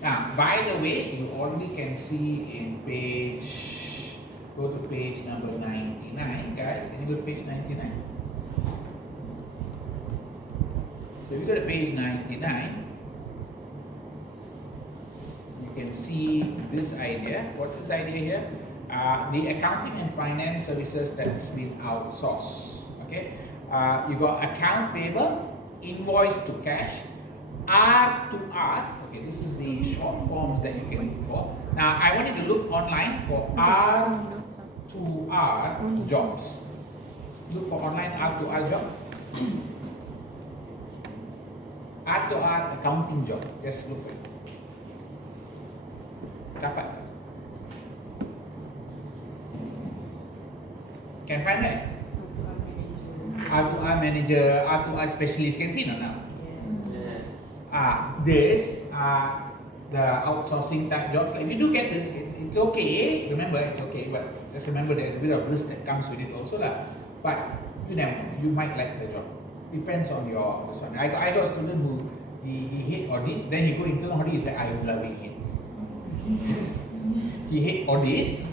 Now, by the way, you already can see in go to page number 99, guys. Can you go to page 99? So if you go to page 99, you can see this idea. What's this idea here? The accounting and finance services that's been outsourced. Okay, you got account payable, invoice to cash, R to R. Okay, this is the short forms that you can look for. Now, I want you to look online for R to R jobs. Look for online R to R job. R to R accounting job. Just look for it. Dapat. Can find that? R to R manager, R to R specialist. Can see no now? This the outsourcing type jobs. If you do get this, it's okay. Remember, it's okay, but just remember there's a bit of risk that comes with it also lah. But you know, you might like the job. Depends on your this one. I got a student who he hate audit, then he go internal audit. He's like, I'm loving it. He hate audit,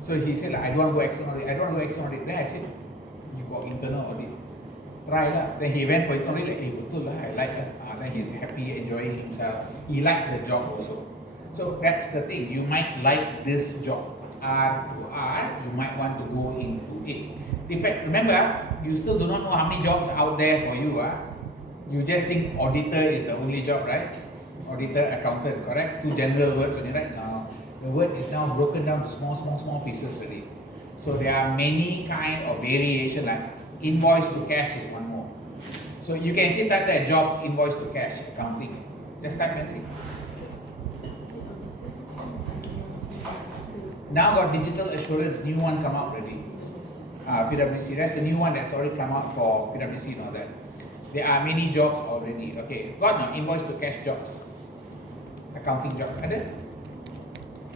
so he said like, I don't want to go external audit. I don't want to go external audit. Then I said, you go internal audit. Try lah. Then he went for it only like, hey, betul lah, I like it. Then he's happy, enjoying himself. He liked the job also. So that's the thing. You might like this job. R to R, you might want to go into it. Remember, you still do not know how many jobs out there for you. You just think auditor is the only job, right? Auditor, accountant, correct? Two general words only, right? Now, the word is now broken down to small pieces already. So there are many kind of variation, like invoice to cash is one more. So you can actually type that jobs invoice to cash accounting. Just type and see. Now got digital assurance, new one come out already. PwC, that's a new one that's already come out for PwC and all that. There are many jobs already. Okay, got no invoice to cash jobs, accounting job.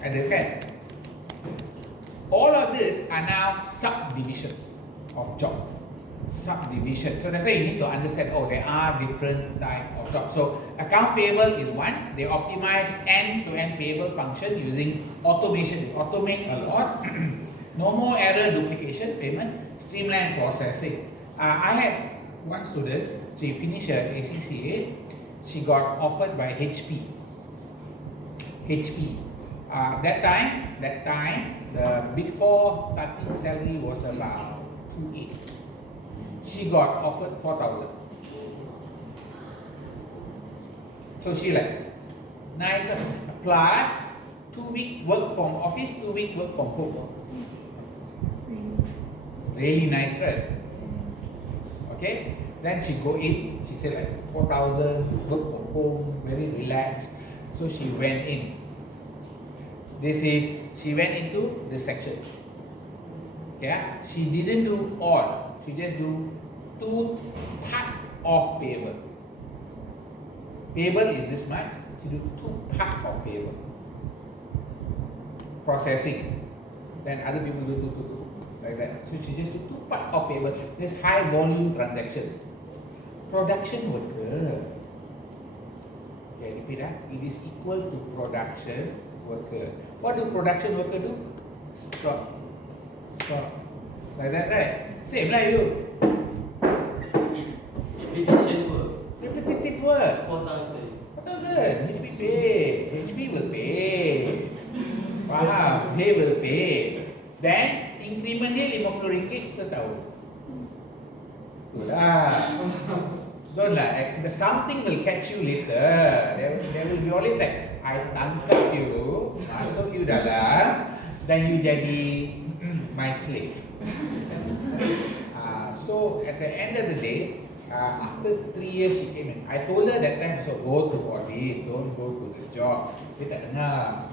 Ada kan? All of this are now subdivision of job. Subdivision. So that's why you need to understand, oh, there are different type of jobs. So account payable is one. They optimize end-to-end payable function using automation. They automate a lot. No more error duplication payment, streamline processing. I had one student, she finished her ACCA, she got offered by HP. That time, the Big Four starting salary was about 2.8. She got offered 4,000. So she like, nice, plus 2 week work from office, 2 week work from home. Really nice, right? Okay, then she go in, she said like 4,000, work from home, very relaxed. So she went in. She went into the section. Okay, she didn't do all, she just do 2 part of payable. Payable is this much, she do 2 part of payable. Processing, then other people do 2, like that. So she just do 2 part of payable. This high volume transaction. Production worker. Okay, repeat that. It is equal to production worker. What do production worker do? Stop. Like that, right? Same like you. Repetitive work. 4,000. HP will pay. Faham? They will pay. Then increment dia RM50 setahun. Itulah. So like something will catch you later. There will be always like, I tangkap you, masuk you dalam, then you jadi my slave. So at the end of the day, after 3 years she came in. I told her that time, so go to audit, don't go to this job. Dia tak dengar.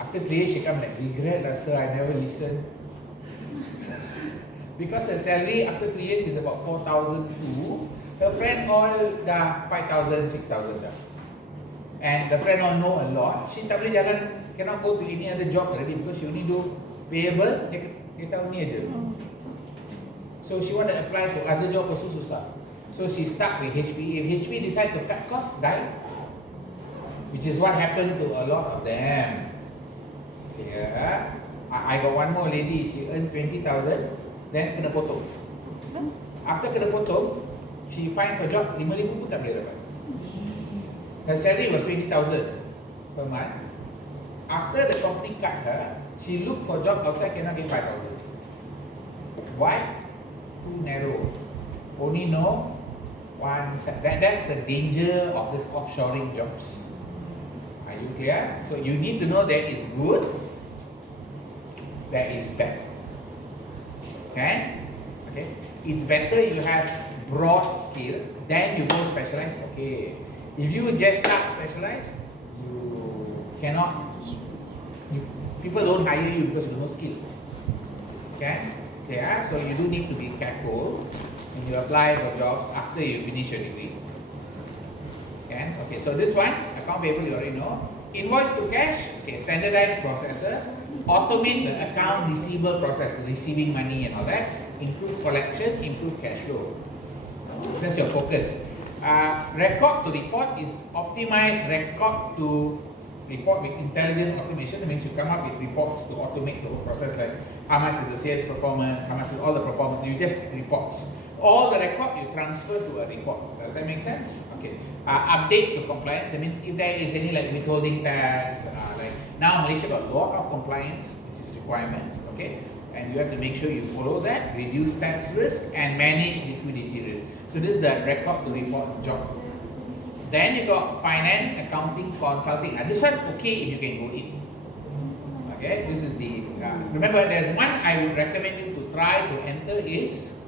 After 3 years she come like, regret lah sir, I never listened. Because her salary after 3 years is about 4,002. Her friend all dah 5,000, 6,000 dah. And the friend all know a lot. She tak boleh jalan, cannot go to any other job already because she only do payable. Dia tahu ni aja. So she want to apply to other job also susah. So she stuck with HP. If HP decide to cut cost, die. which is what happened to a lot of them. Yeah. I got one more lady, she earned 20,000, then kena potong. After kena potong, she find her job, 5,000 pun tak boleh dapat. Her salary was 20,000 per month. After the company cut her, she looked for job outside, cannot get 5,000. Why? Too narrow. Only know one set. That's the danger of this offshoring jobs. Are you clear? So you need to know that is good, that is bad. Okay? Okay. It's better you have broad skill, then you go specialize. Okay. If you just start specialize, you cannot. People don't hire you because you have no skill. Okay? Yeah. So you do need to be careful when you apply for jobs after you finish your degree. Okay. Okay. So this one, account payable, you already know. Invoice to cash. Okay. Standardized processes. Automate the account receivable process, the receiving money and all that. Improve collection, improve cash flow. That's your focus. Record to report is optimize record to report with intelligent automation. That means you come up with reports to automate the whole process, like how much is the sales performance, how much is all the performance. You just reports. All the record you transfer to a report. Does that make sense? Okay. Update to compliance. That means if there is any like withholding tax, like now Malaysia got a lot of compliance, which is requirements. Okay. And you have to make sure you follow that, reduce tax risk and manage liquidity risk. So this is the record to report job. Then you got finance, accounting, consulting. And this one okay if you can go in. Okay, this is the remember there's one I would recommend you to try to enter is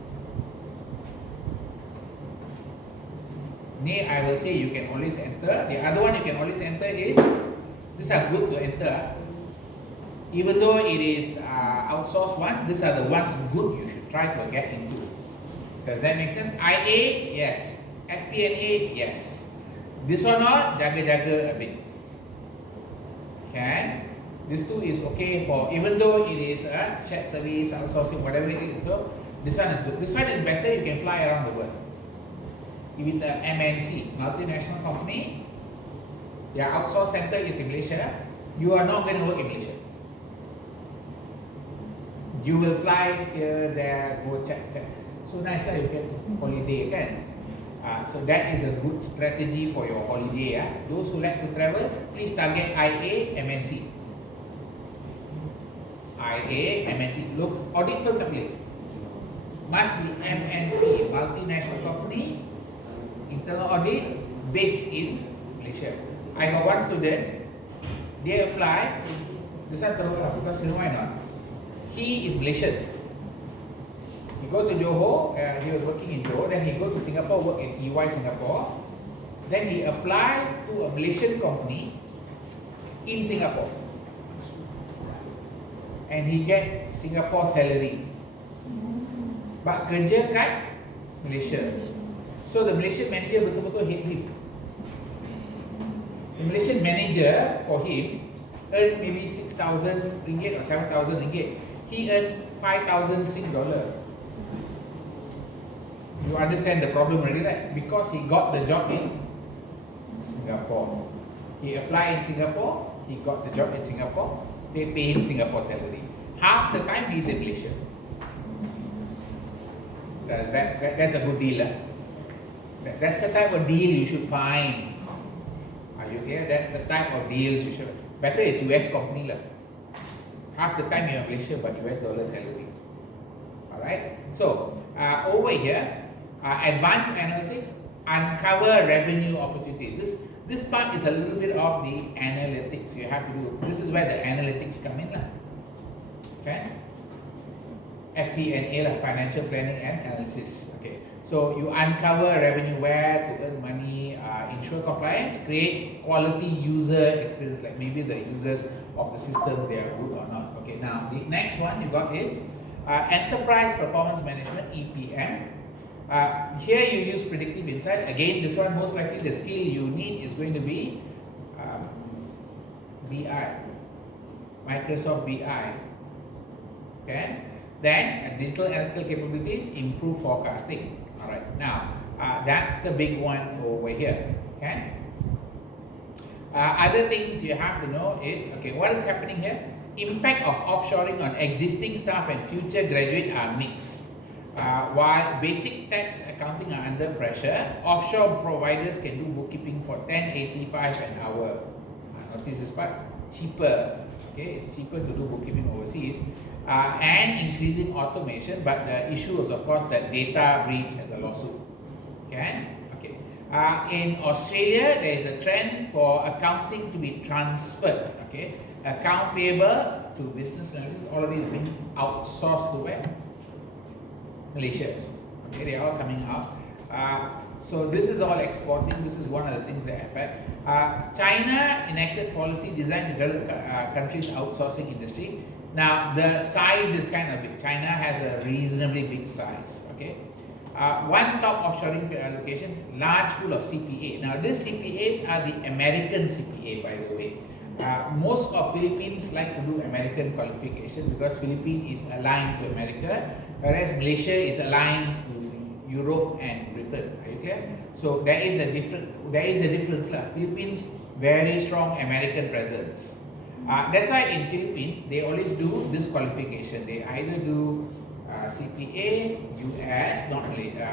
I will say you can always enter. The other one you can always enter is these are good to enter. Even though it is outsourced one, these are the ones good you should try to get into. Does that make sense? IA, yes. FP&A, yes. This one not, jaga-jaga a bit. Okay? This two is okay for, even though it is a shared service, outsourcing, whatever it is. So, this one is good. This one is better, you can fly around the world. If it's a MNC, multinational company, their outsource center is in Malaysia, you are not going to work in Malaysia. You will fly here, there, go check. So nice lah, you can holiday kan. So that is a good strategy for your holiday. Those who like to travel, please target IA, MNC. IA, MNC. Look, audit firm tak boleh. Must be MNC, multinational company, internal audit, based in Malaysia. I got one student, they apply, this one teruk lah, because you know why not? He is Malaysian. He go to Johor, he was working in Johor, then he go to Singapore, work in EY Singapore. Then he applied to a Malaysian company in Singapore. And he get Singapore salary. But kerja kat Malaysia. So the Malaysian manager betul-betul hate him. The Malaysian manager for him earned maybe 6,000 ringgit or 7,000 ringgit. He earned 5,000 Sing dollar. You understand the problem already, right? Because he got the job in Singapore. He applied in Singapore, he got the job in Singapore, they pay him Singapore salary. Half the time he's in Malaysia. That's a good deal. That's the type of deal you should find. Are you clear? That's the type of deals you should. Better is US company lah. Half the time you're in Malaysia but US dollar salary. Alright? So, over here, advanced analytics, uncover revenue opportunities. This part is a little bit of the analytics you have to do. This is where the analytics come in lah. Okay? FP&A lah, financial planning and analysis. Okay. So you uncover revenue, where to earn money, ensure compliance, create quality user experience, like maybe the users of the system, they are good or not. Okay, now the next one you got is enterprise performance management, EPM. Here you use predictive insight. Again, this one most likely the skill you need is going to be BI, Microsoft BI. Okay. Then digital analytical capabilities, improve forecasting. All right. Now that's the big one over here. Okay. Other things you have to know is, okay, what is happening here? Impact of offshoring on existing staff and future graduate are mixed. While basic tax accounting are under pressure, offshore providers can do bookkeeping for $10.85 an hour. Notice this part, cheaper. Okay, it's cheaper to do bookkeeping overseas, and increasing automation. But the issue is, of course, that data breach and the lawsuit. Okay. In Australia, there is a trend for accounting to be transferred. Okay, account payable to business analysis. All of this is being outsourced to where? Malaysia. Okay, they are all coming out. So this is all exporting. This is one of the things that affect. China enacted policy designed to develop countries' outsourcing industry. Now the size is kind of big. China has a reasonably big size. Okay. One top offshoring location, large pool of CPA. Now these CPAs are the American CPA, by the way. Most of Philippines like to do American qualification because Philippines is aligned to America, whereas Malaysia is aligned to Europe and Britain. Are you clear? So there is a difference. Philippines very strong American presence. That's why in Philippines they always do this qualification. They either do CPA, US, not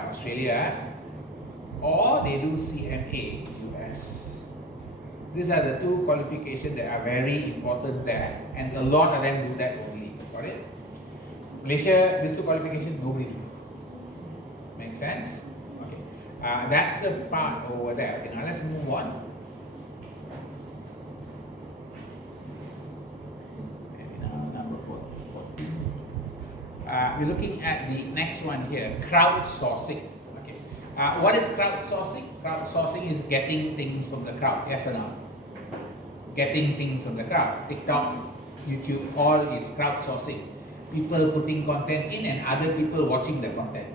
Australia, or they do CMA, US. These are the two qualifications that are very important there, and a lot of them do that only. Got it? Malaysia, these two qualifications, nobody do. Make sense? Okay. That's the part over there. Okay, now let's move on. We're looking at the next one here, crowdsourcing. Okay. What is crowdsourcing? Crowdsourcing is getting things from the crowd. Yes or no? Getting things from the crowd. TikTok, YouTube, all is crowdsourcing. People putting content in and other people watching the content.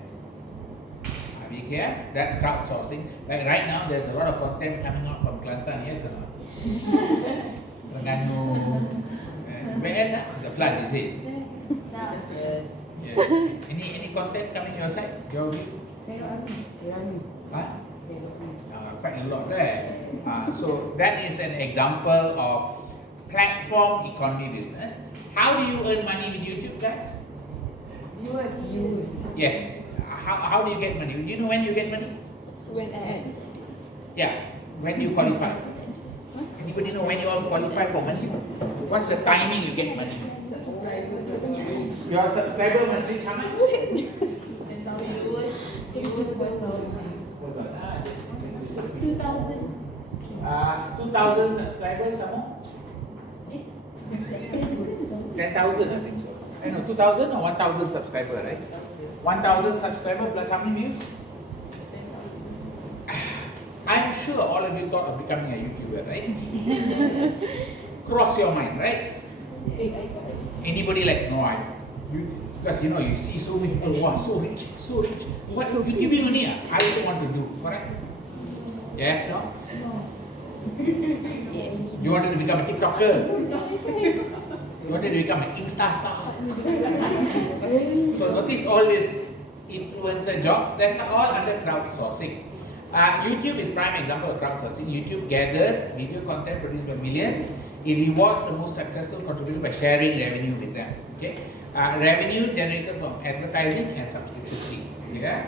Are we clear? That's crowdsourcing. Like right now, there's a lot of content coming out from Kelantan. Yes or no? Terengganu. Where else? The flood, is it? Yes. Yes. Any content coming your side? Your view? Huh? Quite a lot, right? So that is an example of platform economy business. How do you earn money with YouTube, guys? Use. Yes. How do you get money? Do you know when you get money? When ads. Yeah. When you qualify. Anybody know when you all qualify for money? What's the timing you get money? Your subscriber must reach how much? 2,000. Uh, 2,000 subscribers, some more? 10,000, I think so. I know, 2,000 or 1,000 subscribers, right? 1,000 subscribers plus how many views? I'm sure all of you thought of becoming a YouTuber, right? Cross your mind, right? Anybody like, no, because you know, you see so many people, wow, so rich. What YouTubing money? I also want to do, correct? Yes, no? You wanted to become a TikToker? You wanted to become an Insta star? So notice all these influencer jobs, that's all under crowdsourcing. YouTube is prime example of crowdsourcing. YouTube gathers video content produced by millions. It rewards the most successful contributor by sharing revenue with them. Okay, revenue generated from advertising and subscription fee. Yeah.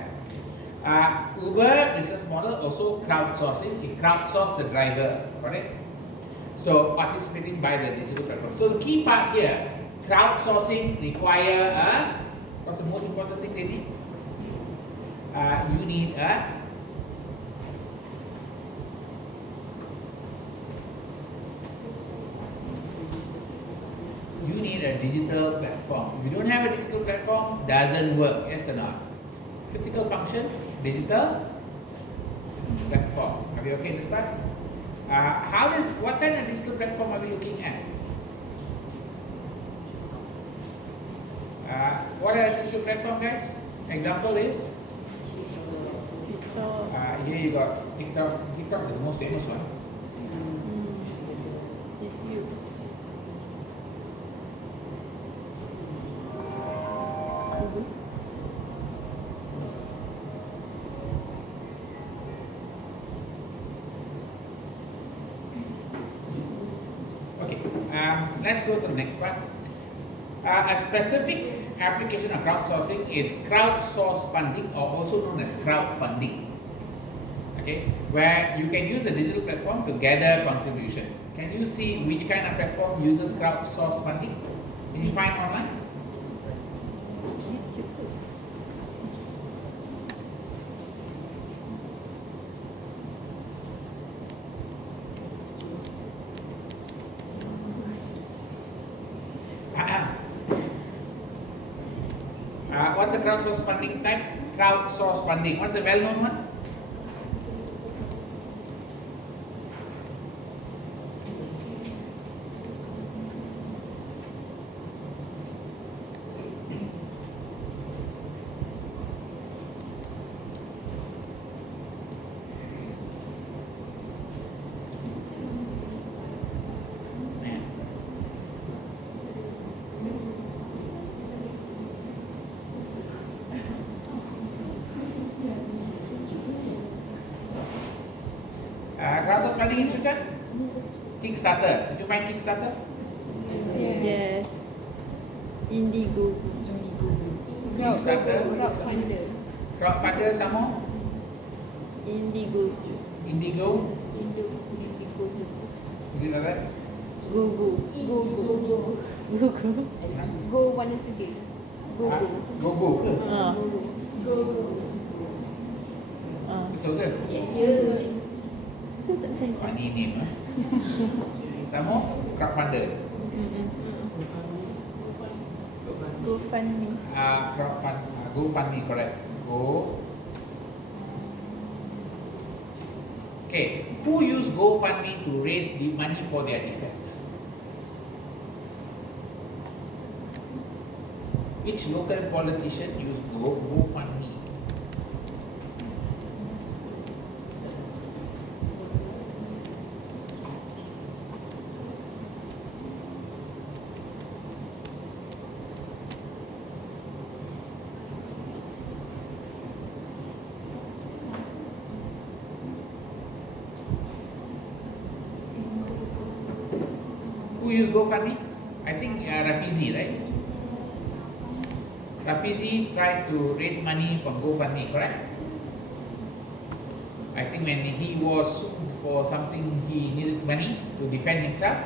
Uber business model also crowdsourcing. It crowdsources the driver, correct? So participating by the digital platform. So the key part here, crowdsourcing require what's the most important thing they need? You need a digital platform. If you don't have a digital platform, doesn't work. Yes or not? Critical function, digital platform. Are we okay in this part? What kind of digital platform are we looking at? What are digital platform, guys? Example is? Here you got TikTok. TikTok is the most famous one. YouTube. Let's go to the next one. A specific application of crowdsourcing is crowdsource funding, or also known as crowdfunding. Okay, where you can use a digital platform to gather contribution. Can you see which kind of platform uses crowdsource funding? Can you find online? What's the crowdsource funding type? Crowdsource funding. What's the well-known one? Crowdsource funding is written? Kickstarter. Did you find Kickstarter? Yes. Indigo. Kickstarter. Crowdfunder. Crowdfunder some more? Indigo. Indigo. Is it like that? Google. Go. Google. Go one and again. Go. Go ke? Betul ke? Yeah. Saya tak percaya. Funny name Sama crowdfunder. GoFundMe. GoFundMe, correct. Go. Okay, who use GoFundMe to raise the money for their defense? Which local politician use GoFundMe? Who use GoFundMe? I think Rafizi, right? Rafizi tried to raise money from GoFundMe, correct? I think when he was sued for something, he needed money to defend himself,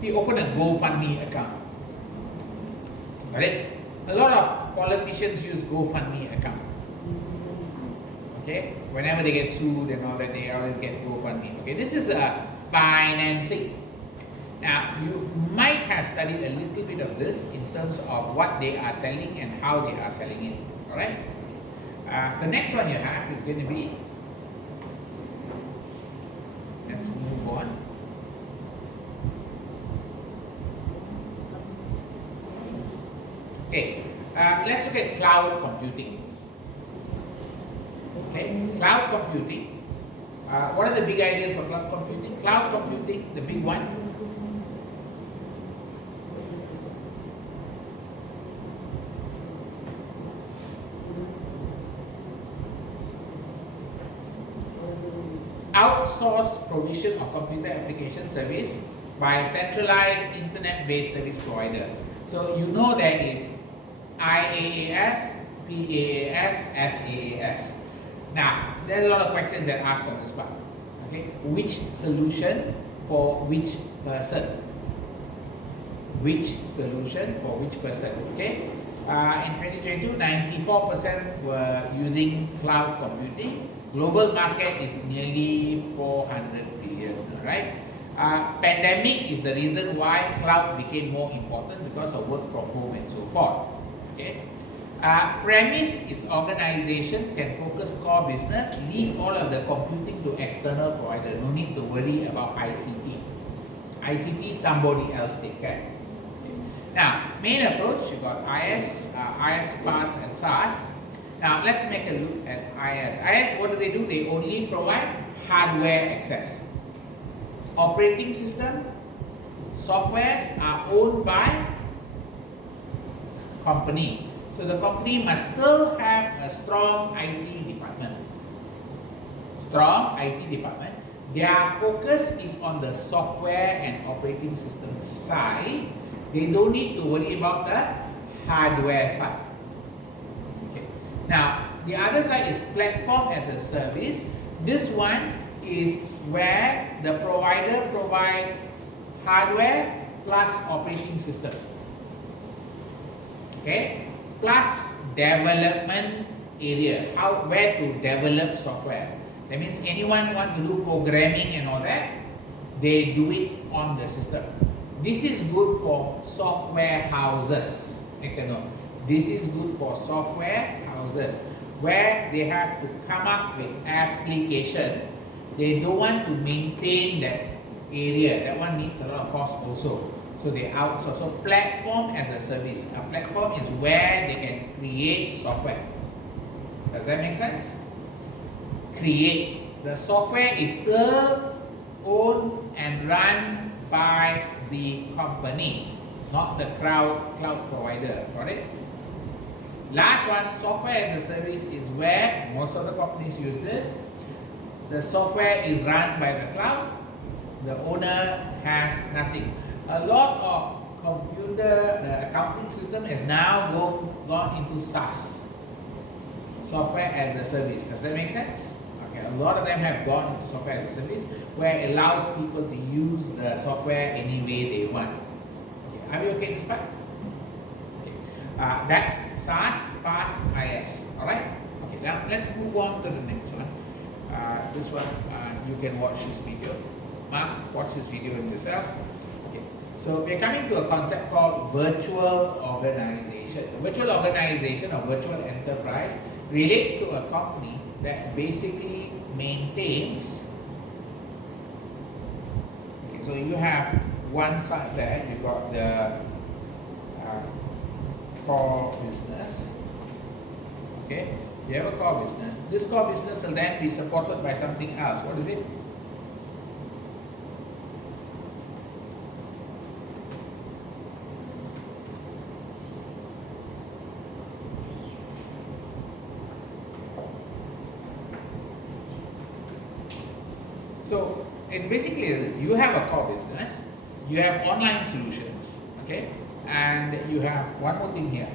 he opened a GoFundMe account. Got it? A lot of politicians use GoFundMe account. Okay? Whenever they get sued and all that, they always get GoFundMe. Okay, this is a financing. Now, you might have studied a little bit of this in terms of what they are selling and how they are selling it. Alright? The next one you have is going to be, let's move on. Okay, let's look at cloud computing. Okay, cloud computing. What are the big ideas for cloud computing? Cloud computing, the big one. Outsource provision of computer application service by centralized internet-based service provider. So you know there is IaaS, PaaS, SaaS. Now, there's a lot of questions that ask on this part. Okay, which solution for which person? Which solution for which person? Okay, in 2022, 94% were using cloud computing. Global market is nearly 400 billion, right? Pandemic is the reason why cloud became more important because of work from home and so forth. Okay. Premise is organization can focus core business, leave all of the computing to external provider. No need to worry about ICT. ICT somebody else take care. Okay. Now, main approach, you got IaaS, PaaS and SaaS. Now, let's make a look at IaaS. IaaS, what do? They only provide hardware access. Operating system, softwares are owned by company. So the company must still have a strong IT department. Strong IT department. Their focus is on the software and operating system side. They don't need to worry about the hardware side. Okay. Now, the other side is platform as a service. This one is where the provider provide hardware plus operating system. Okay, plus development area, where to develop software. That means anyone want to do programming and all that, they do it on the system. This is good for software houses. Take a note. This is good for software houses where they have to come up with application. They don't want to maintain that area. That one needs a lot of cost also. So they outsource. So platform as a service. A platform is where they can create software. Does that make sense? Create. The software is still owned and run by the company, not the cloud provider. Got it? Last one, software as a service is where most of the companies use this. The software is run by the cloud. The owner has nothing. A lot of the accounting system has now gone into SaaS, software as a service. Does that make sense? Okay, a lot of them have gone into software as a service where it allows people to use the software any way they want. Okay, are we okay this part? Okay. That's SaaS, PaaS, IS. Alright? Okay, now let's move on to the next one. This one, you can watch this video. Mark, watch this video yourself. Okay. So we're coming to a concept called virtual organization. The virtual organization or virtual enterprise relates to a company that basically maintains. Okay, so you have one side there, you got the core business. Okay, you have a core business. This core business will then be supported by something else. What is it? So it's basically you have a core business, you have online solutions, okay, and you have one more thing here.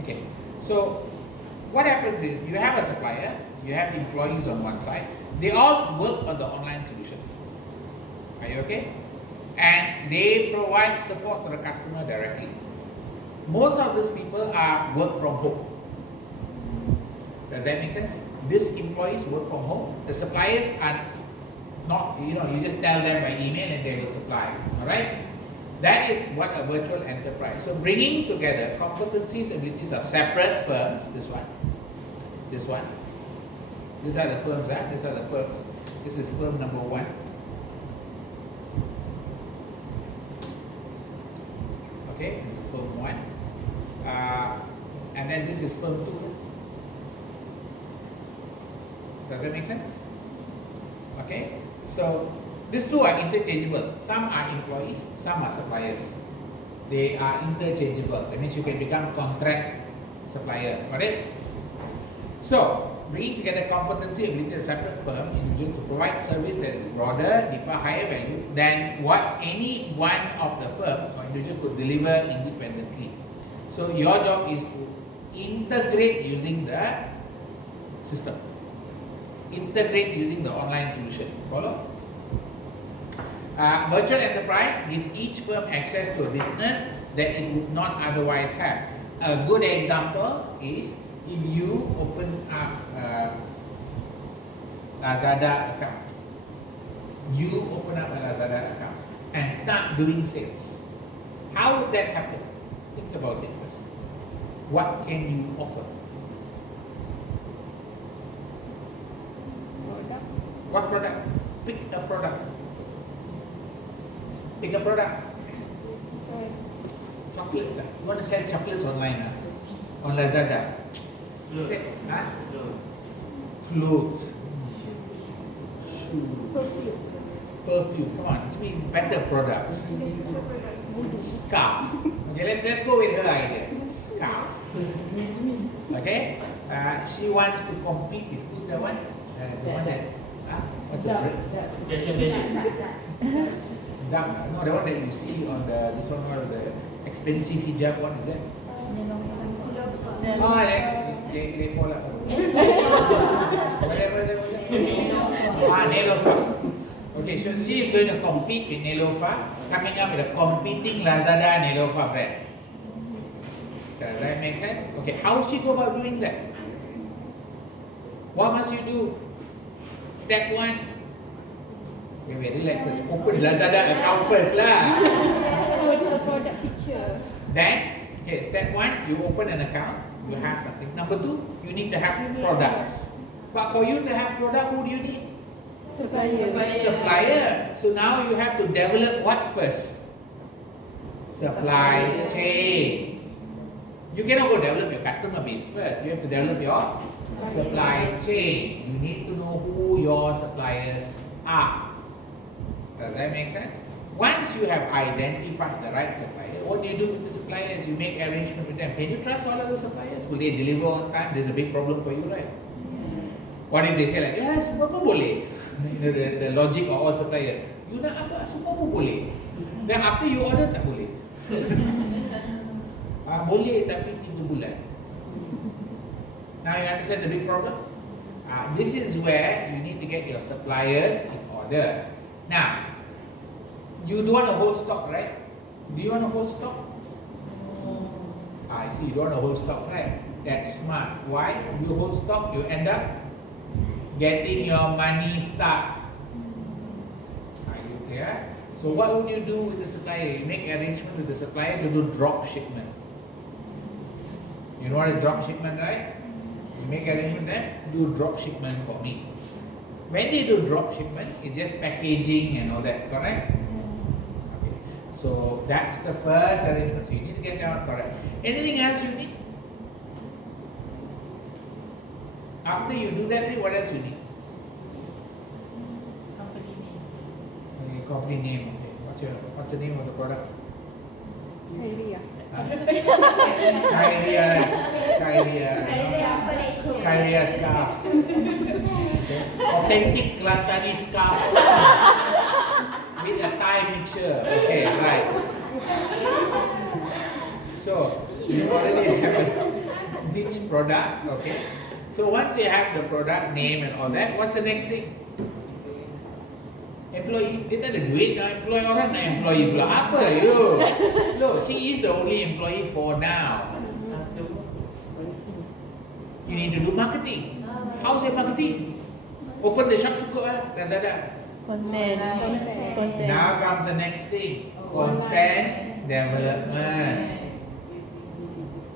Okay, so what happens is you have a supplier, you have employees on one side, they all work on the online solution. Are you okay? And they provide support to the customer directly. Most of these people are work from home. Does that make sense? These employees work from home. The suppliers are not, you just tell them by email and they will supply. Alright? That is what a virtual enterprise. So bringing together competencies and abilities of separate firms, this one. These are the firms, these are the firms. This is firm number 1. Okay, this is firm 1. And then this is firm 2. Does that make sense? Okay, so these two are interchangeable. Some are employees, some are suppliers. They are interchangeable. That means you can become contract supplier. Got it? So, bringing together competency ability of a separate firm individual to provide service that is broader, deeper, higher value than what any one of the firm or individual could deliver independently. So, your job is to integrate using the system. Integrate using the online solution. Follow? Virtual enterprise gives each firm access to a business that it would not otherwise have. A good example is if you open up a Lazada account. You open up a Lazada account and start doing sales. How would that happen? Think about it first. What can you offer? Product. What product? Pick a product. Pick a product. Chocolates. You want to sell chocolates online on Lazada? Clothes. Shoes. Perfume. perfume. Come on, give me better products. Scarf. Okay, let's go with her idea. Scarf. Okay, she wants to compete with who's the one? The one that what's the brand? No, the one that you see on the this one the expensive hijab. What is that? Oh, they fall out. Whatever they were. Nelofa. Okay, so she is going to compete with Nelofa, coming up with a competing Lazada Nelofa brand. Does that make sense? Okay, how does she go about doing that? What must you do? Step 1. Okay, very like first, open Lazada account first lah. Put the product picture. Then, okay, step 1, you open an account, you have something. Number 2, you need to have products. But for you to have product, who do you need? Supplier. So now you have to develop what first? Supply chain. You cannot go develop your customer base first. You have to develop your supply chain. You need to know who your suppliers are. Does that make sense? Once you have identified the right supplier, what do you do with the suppliers? You make arrangement with them. Can you trust all of the suppliers? Will they deliver on time? There's a big problem for you, right? Yes. What if they say like, yes, semua pun boleh? You know, the logic of all supplier. You nak apa? Semua pun boleh. Then after you order, tak boleh. Boleh tapi 3 bulan. Now you understand the big problem? This is where you need to get your suppliers in order. Now, you don't want to hold stock, right? Do you want to hold stock? I see, you don't want to hold stock, right? That's smart. Why? You hold stock, you end up getting your money stuck. Are you clear? So what would you do with the supplier? You make arrangement with the supplier to do drop shipment. You know what is drop shipment, right? You make arrangement there, do drop shipment for me. When they do drop shipment, it's just packaging and all that, correct? Okay. So that's the first arrangement. So you need to get that correct. Anything else you need? After you do that, what else you need? Company name. Okay, company name. Okay. What's the name of the product? Khairia. Khairia scarf. Okay. Authentic Kelantan scarf with a Thai mixture. Okay, right. So you already have a niche product. Okay. So once you have the product name and all that, what's the next thing? Employee. Dia tak ada duit nak employ orang, nak employee pula apa you? Look, she is the only employee for now. You need to do marketing. How's your marketing? Open the shop cukup lah, Lazada. Content. Now comes the next thing. Content development.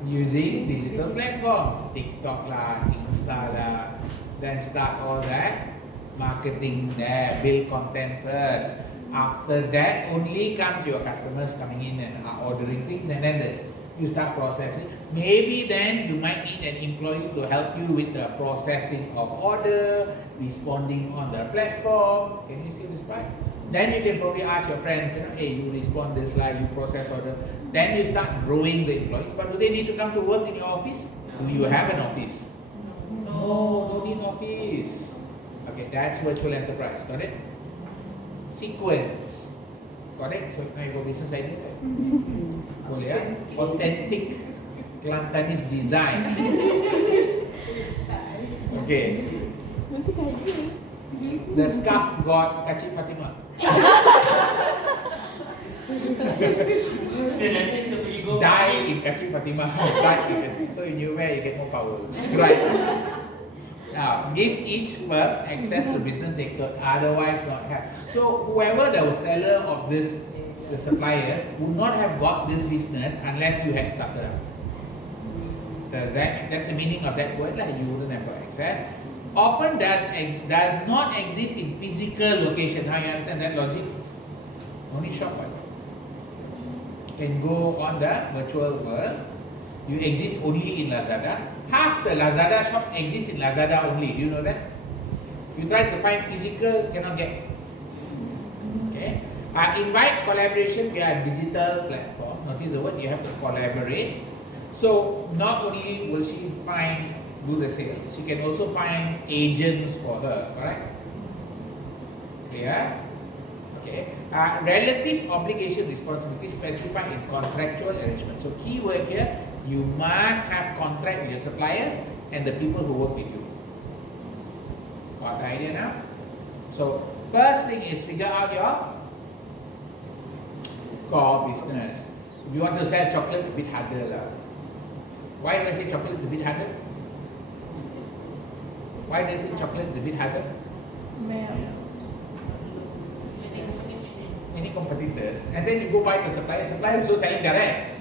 Using digital platforms. TikTok lah, Insta lah. Then start all that marketing there, build content first. After that, only comes your customers coming in and are ordering things, and then you start processing. Maybe then you might need an employee to help you with the processing of order, responding on the platform. Can you see this part? Then you can probably ask your friends, hey, you respond this like you process order. Then you start growing the employees. But do they need to come to work in your office? Do you have an office? No, don't need office. Okay, that's virtual enterprise. Got it? Sequence. Got it? So now you got business idea, right? Boleh ya? Authentic Kelantanese design. Okay. The scarf got Kacik Fatimah. Die in Kacik Fatimah. So in your wear, you get more power. Right. Now, gives each firm access to business they could otherwise not have. So whoever the seller of this, the suppliers, would not have got this business unless you had started up. That's the meaning of that word, like you wouldn't have got access. Often does not exist in physical location. Now you understand that logic? Only shop can go on the virtual world. You exist only in Lazada. Half the Lazada shop exists in Lazada only. Do you know that? You try to find physical, cannot get. Invite collaboration via digital platform. Notice the word, you have to collaborate. So not only will she do the sales, she can also find agents for her, correct? Clear? Okay. Relative obligation responsibility specified in contractual arrangement. So key word here, you must have contract with your suppliers and the people who work with you. Got the idea now? So first thing is figure out your core business. If you want to sell chocolate, a bit harder lah. Why do I say chocolate is a bit harder? Why do I say chocolate is a bit harder? Many competitors, and then you go buy the supplier. Supplier also selling direct.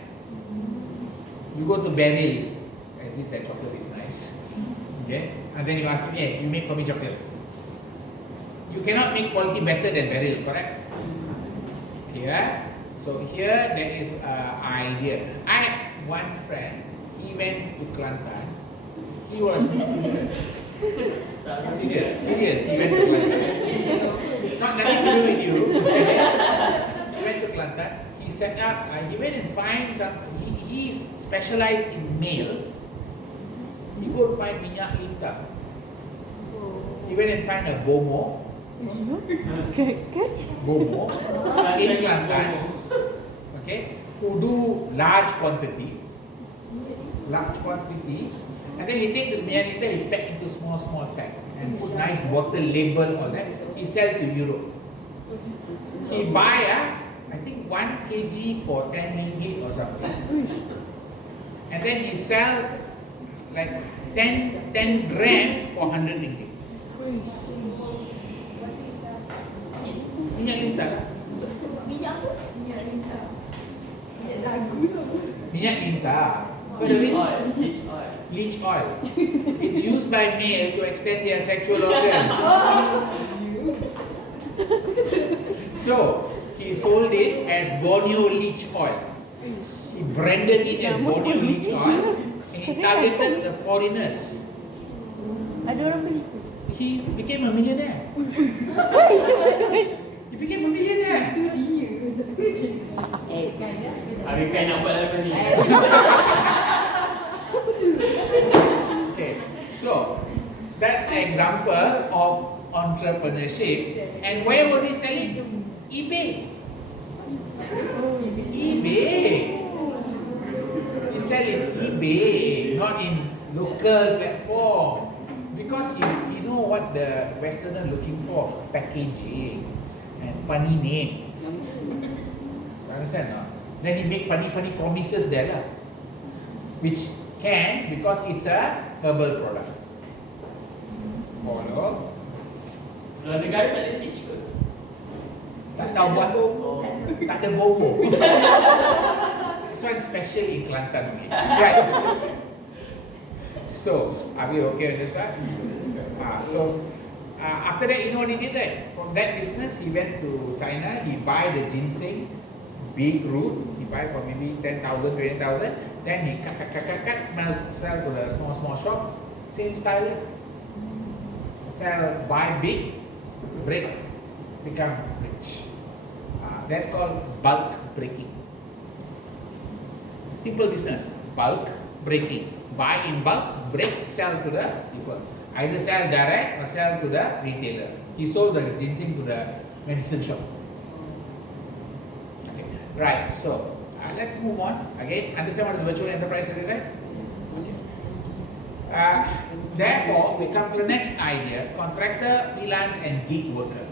You go to Berry, I think that chocolate is nice. Okay, and then you ask me, hey, you make for me chocolate. You cannot make quality better than Beryl, correct? Clear? So here there is an idea. I had one friend, he went to Kelantan. He was serious. He went to Kelantan. Not nothing to do with you. He went to Kelantan. He set up. He went and find some. He is specialized in mail. He go find minyak lintah. He went and find a bomo. Bomo in Kelantan. Okay, who do large quantity, and then he take this minyak lintah, he pack into small pack and put nice bottle label all that. He sell to Europe. He buy I think 1 kg for 10 ringgit or something, and then he sell like 10 gram for 100 ringgit. Minyak lintah. Minyak lintah. Leech oil. It's used by male to extend their sexual organs. So he sold it as Borneo leech oil. He branded it as Borneo leech oil, and he targeted the foreigners. Ada orang beli. He became a millionaire. He became a millionaire. Habis kan nak buat apa ni? Okay, so that's an example of entrepreneurship. And where was he selling? eBay. eBay. He selling eBay, not in local platform. Because he know what the Westerner looking for, packaging and funny name. You understand? No? Then he make funny promises there lah, which can, because it's a herbal product. Follow? Kalau negara tak ada pitch ke? Tak tahu buat. Tak ada bobo. This one special in Kelantan only. Right. So, are we okay with this guy? After that, you know what he did, right? From that business, he went to China. He buy the ginseng, big root. He buy for maybe 10,000, 20,000. Then he cut, sell to the small shop. Same style. Sell, buy big, break, become rich. That's called bulk breaking. Simple business. Bulk breaking. Buy in bulk, break, sell to the people. Either sell direct or sell to the retailer. He sold the ginseng to the medicine shop. Okay. Right, so let's move on. Again, understand what is virtual enterprise is, right? Okay. Therefore, we come to the next idea, contractor, freelance and gig worker.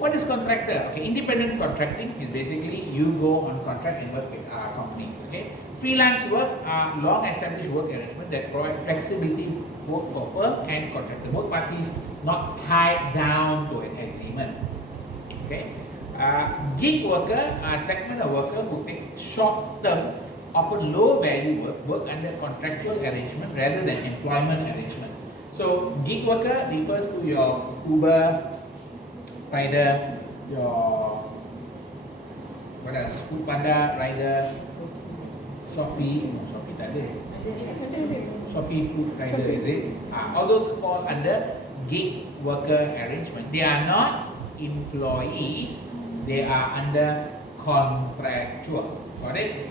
What is contractor? Okay, independent contracting is basically you go on contract and work with companies. Okay, freelance work are long established work arrangement that provide flexibility both for firm and contractor. Both parties not tied down to an agreement. Okay, gig worker are a segment of worker who take short term, often low value work under contractual arrangement rather than employment arrangement. So gig worker refers to your Uber rider, your what else? Foodpanda rider, Shopee tak ada. Shopee food rider, is it? All those fall under gig worker arrangement. They are not employees, they are under contractual. Got it?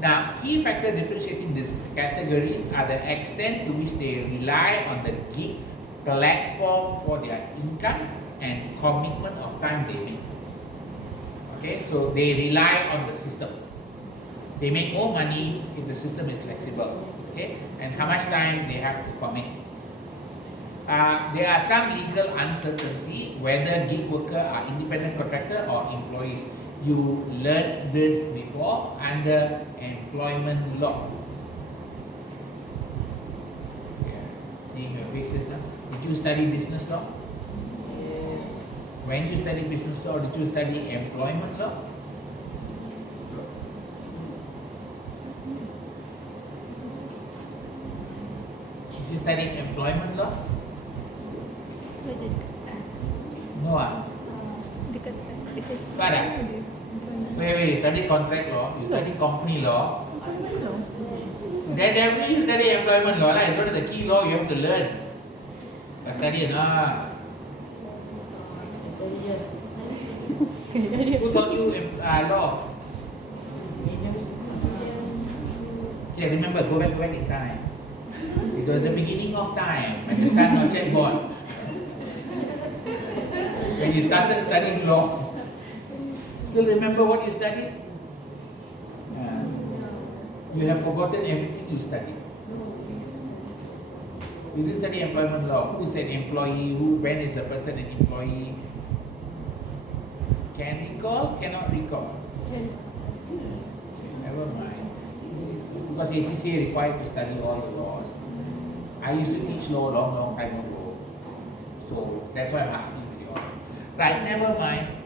Now, key factor differentiating these categories are the extent to which they rely on the gig platform for their income and commitment of time they make. Okay, so they rely on the system. They make more money if the system is flexible. Okay, and how much time they have to commit. There are some legal uncertainty whether gig worker are independent contractor or employees. You learned this before under employment law. Yeah. Seeing your faces now. Did you study business law? Yes. When you study business law, did you study employment law? Did you study employment law? Belajar dekat No. dekat SS. Tak ada? Wait, you study contract law, you study company law. Then definitely you study employment law lah. It's one of the key law you have to learn. Study Who taught you law? Yeah, remember, go back in time. It was the beginning of time when the Stan Nochet born. When you started studying law. Still remember what you studied? You have forgotten everything you studied. You didn't study employment law. Who said employee? When is a person an employee? Can recall? Cannot recall. Never mind. Because ACCA required to study all the laws. I used to teach law long time ago. So that's why I'm asking you all. Right, never mind.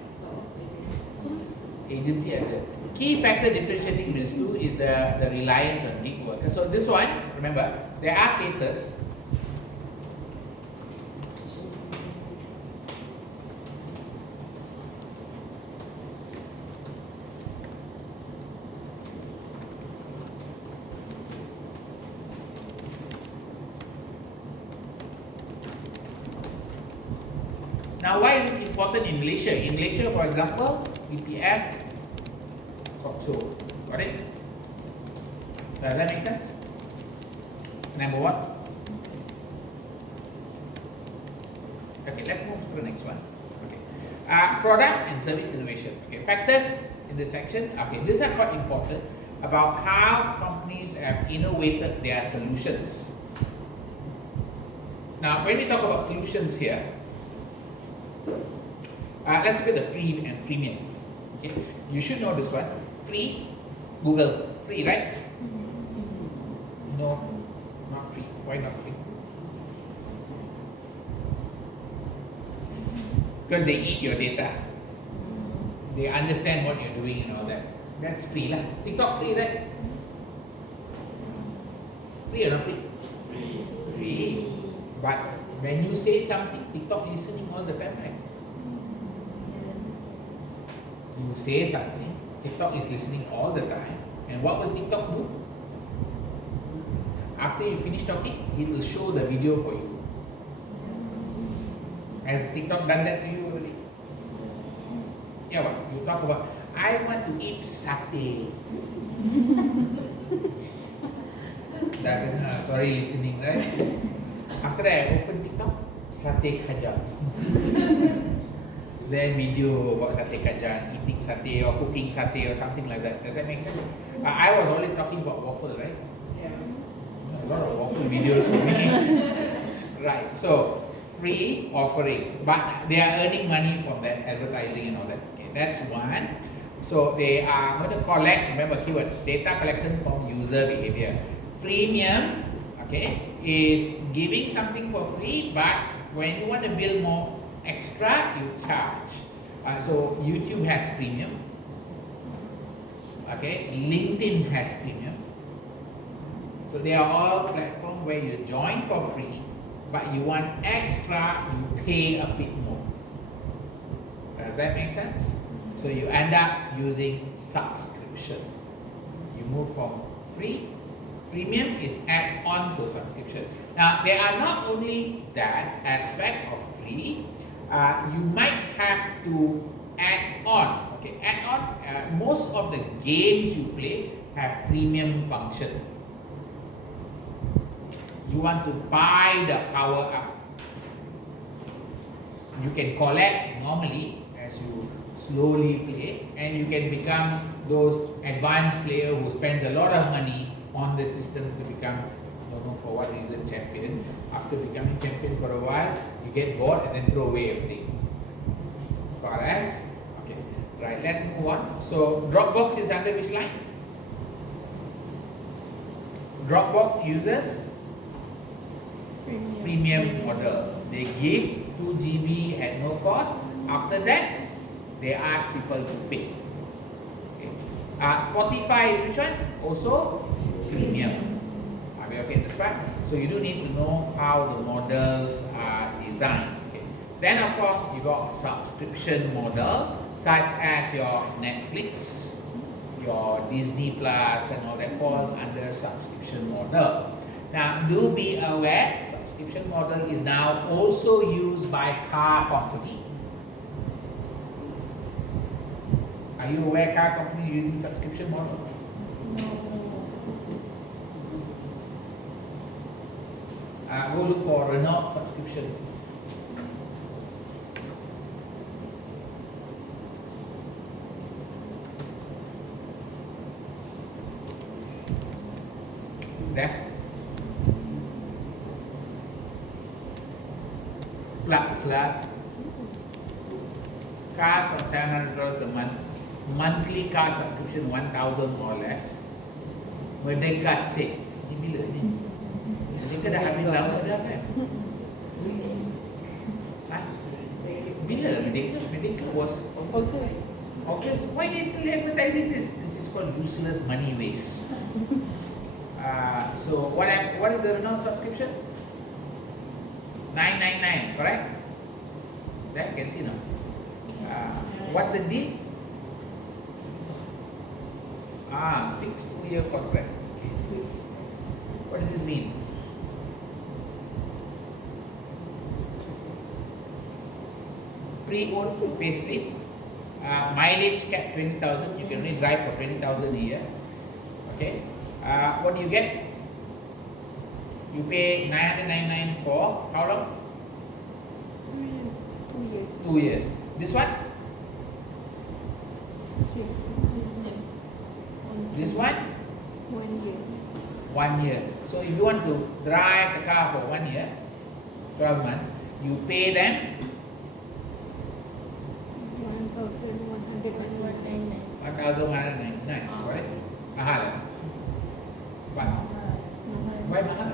Agency at the key factor differentiating these two is the reliance on gig workers. So this one, remember, there are cases. Now, why is it important in Malaysia? In Malaysia, for example, EPF, SOCSO. Got it? Does that make sense? Number one. Okay, let's move to the next one. Okay, product and service innovation. Okay, factors in this section. Okay, these are quite important about how companies have innovated their solutions. Now, when we talk about solutions here, let's look at the free and freemium. Okay, you should know this one. Free, Google, free, right? No, not free. Why not free? Because they eat your data. They understand what you're doing and all that. That's free lah. TikTok free, right? Free or not free? Free. But when you say something, TikTok listening all the time, right? You say something, TikTok is listening all the time, and what will TikTok do? After you finish talking, it will show the video for you. Has TikTok done that to you already? Yeah, what? You talk about, I want to eat satay. Sorry, listening, right? After that, I open TikTok, satay kajang. Then video about satay kajang, eating satay or cooking satay or something like that. Does that make sense? I was always talking about waffle, right? Yeah. A lot of waffle videos for me. Right, so free offering, but they are earning money from that advertising and all that. Okay, that's one. So they are going to collect, remember keyword, data collected from user behavior. Freemium, okay, is giving something for free, but when you want to build more extra, you charge. So YouTube has premium. Okay, LinkedIn has premium. So they are all platforms where you join for free, but you want extra, you pay a bit more. Does that make sense? So you end up using subscription. You move from free, premium is add on to subscription. Now there are not only that aspect of free. You might have to add-on. Okay, add-on. Most of the games you play have premium function. You want to buy the power up. You can collect normally as you slowly play, and you can become those advanced player who spends a lot of money on the system to become, I don't know for what reason, champion. After becoming champion for a while, you get bored and then throw away everything. Correct? Okay. Right, let's move on. So Dropbox is under which line? Dropbox uses premium model. They give 2 GB at no cost. After that, they ask people to pay. Okay. Spotify is which one? Also premium. Are we okay in this part? So you do need to know how the models are designed. Okay. Then of course you got subscription model such as your Netflix, your Disney Plus and all that falls under subscription model. Now do be aware, subscription model is now also used by car company. Are you aware car company using subscription model? Go look for Renault subscription. There. Flux lah. Cars of $700 a month. Monthly car subscription 1,000 or less. Merdeka Sale. Ini bila ni? Merdeka dah habis lama dah kan? Ha? Bila Merdeka? Merdeka was August. Why they still advertising this? This is called useless money waste. So what is the Renault subscription? 999, correct? That you can see now. What's the deal? Fixed 2-year contract. Okay. What does this mean? Pre-owned facelift, mileage cap 20,000. You can only drive for 20,000 a year. Okay. What do you get? You pay 999 for how long? 2 years. 2 years. This one? 6 months. This one? 1 year. 1 year. So if you want to drive the car for 1 year, 12 months, you pay them 1,199. 1,199, right? Mahal. But why mahal?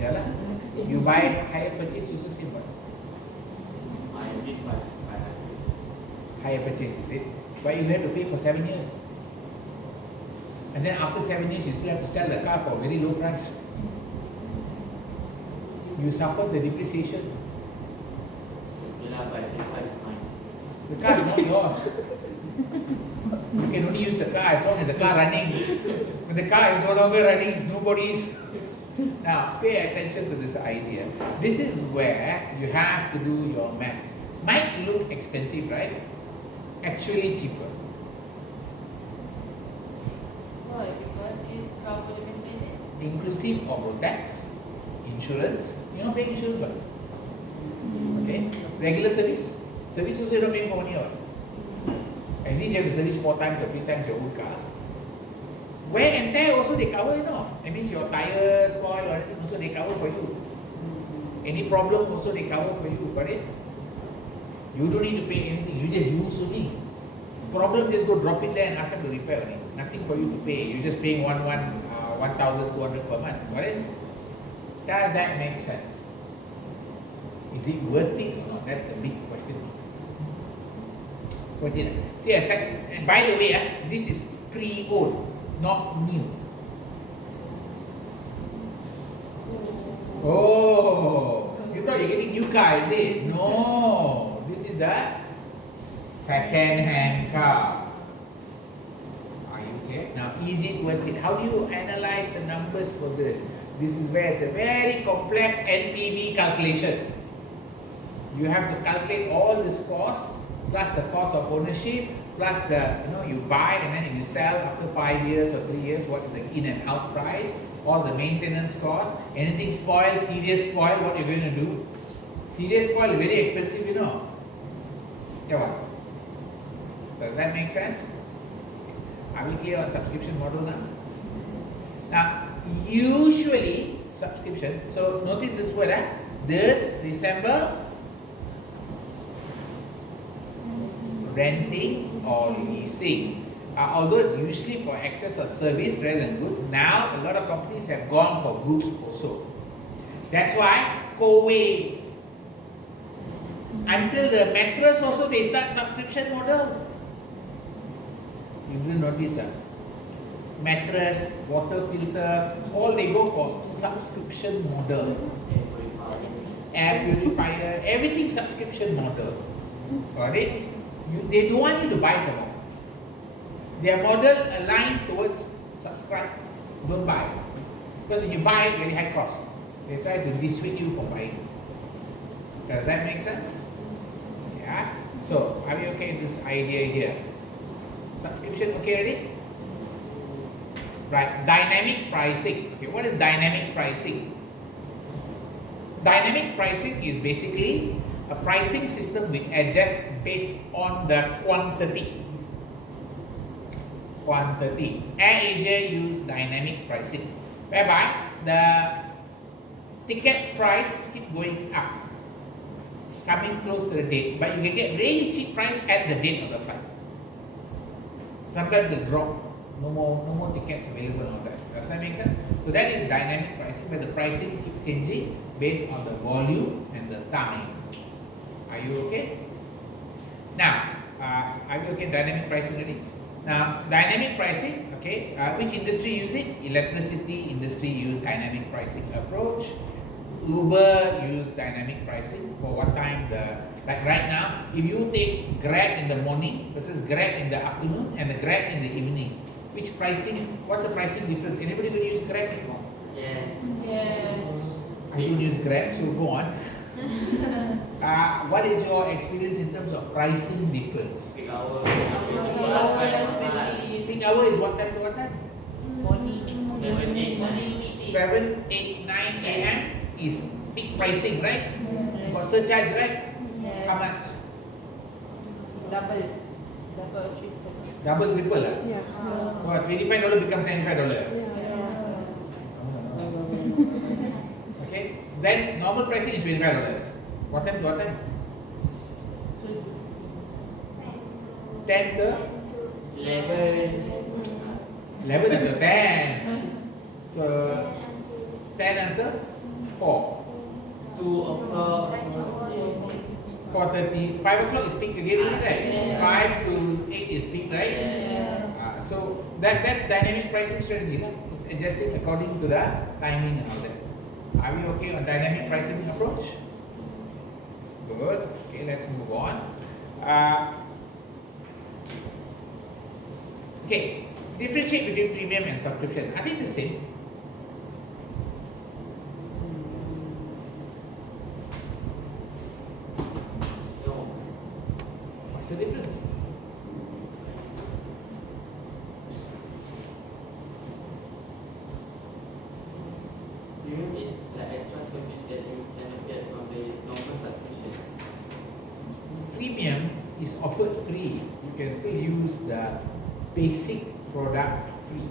Yalah. You buy higher purchase also same what? Higher purchase is it? But you have to pay for 7 years. And then after 7 years you still have to sell the car for a very low price. You suffer the depreciation. The car is not yours. You can only use the car as long as the car running. When the car is no longer running, it's nobody's. Now, pay attention to this idea. This is where you have to do your maths. Might look expensive, right? Actually cheaper. Why? Because it's cover the maintenance. Inclusive of road tax, insurance. You're not paying insurance, right? Okay. Regular service. Service also you're not paying for money, right? At least you have to service 4 times or 3 times your own car. Wear and tear also they cover, you know. That means your tires spoil or anything also they cover for you. Any problem also they cover for you, got it? You don't need to pay anything, you just use only. Problem, just go drop it there and ask them to repair only. Nothing for you to pay, you're just paying 1,200 per month, got it? Does that make sense? Is it worth it or not? That's the big question. Worth it. See, and by the way, this is pre-owned, not new. Oh, you thought you're getting new car, is it? No, this is a second-hand car. Are you clear? Now, is it worth it? How do you analyze the numbers for this? This is where it's a very complex NPV calculation. You have to calculate all this cost, plus the cost of ownership, plus the, you buy and then if you sell after 5 years or 3 years, what is the in and out price, all the maintenance cost, anything spoil, serious spoil, what you're going to do? Serious spoil is very expensive, Yeah, what? Does that make sense? Are we clear on subscription model now? Now, usually subscription, so notice this word, this December, renting or leasing. Although it's usually for access or service rather than good, now a lot of companies have gone for goods also. That's why Koei, until the mattress also they start subscription model. You didn't notice mattress, water filter, all they go for subscription model. Air purifier, everything subscription model. Got it? They don't want you to buy some more. Their model aligned towards subscribe, don't buy. Because if you buy, very high cost. They try to dissuade you from buying. Does that make sense? Yeah. So, are we okay with this idea here? Subscription okay already? Right. Dynamic pricing. Okay, what is dynamic pricing? Dynamic pricing is basically a pricing system which adjusts based on the quantity. AirAsia use dynamic pricing, whereby the ticket price keep going up, coming close to the date, but you can get really cheap price at the date of the flight. Sometimes it drop, no more tickets available on that. Does that make sense? So that is dynamic pricing, where the pricing keep changing based on the volume and the time. Are you okay? Now, are you okay? Dynamic pricing already? Now, dynamic pricing, okay, which industry use it? Electricity industry use dynamic pricing approach. Uber use dynamic pricing for what time like right now, if you take Grab in the morning versus Grab in the afternoon and the Grab in the evening, which pricing, what's the pricing difference? Anybody going to use Grab before? Yeah. Yes. I don't use Grab, so go on. What is your experience in terms of pricing difference? Peak hour. Peak hour is what time to what time? Morning. 7, 8, 9. Morning meeting. 7, 8, 9 a.m. is peak pricing, right? You got surcharge, right? Yes. How much? Double, triple. Double, triple lah? Yeah. What, $25 becomes $75? Yeah. Okay, then normal pricing is $25. What time to what time? 10 to 11. 11 until 10. So 10 until 4. 2 o'clock. 4:30. 5 o'clock is peak again, right? Yeah. 5 to 8 is peak, right? Yes. So that's dynamic pricing strategy. It's adjusting according to the timing and all that. Are we okay on dynamic pricing approach? Good. Okay, let's move on. Okay, differentiate between premium and subscription. Are they the same? No. What's the difference? Premium is like extra service that you cannot get from the normal subscription. Premium is offered free. You can still use the basic product free.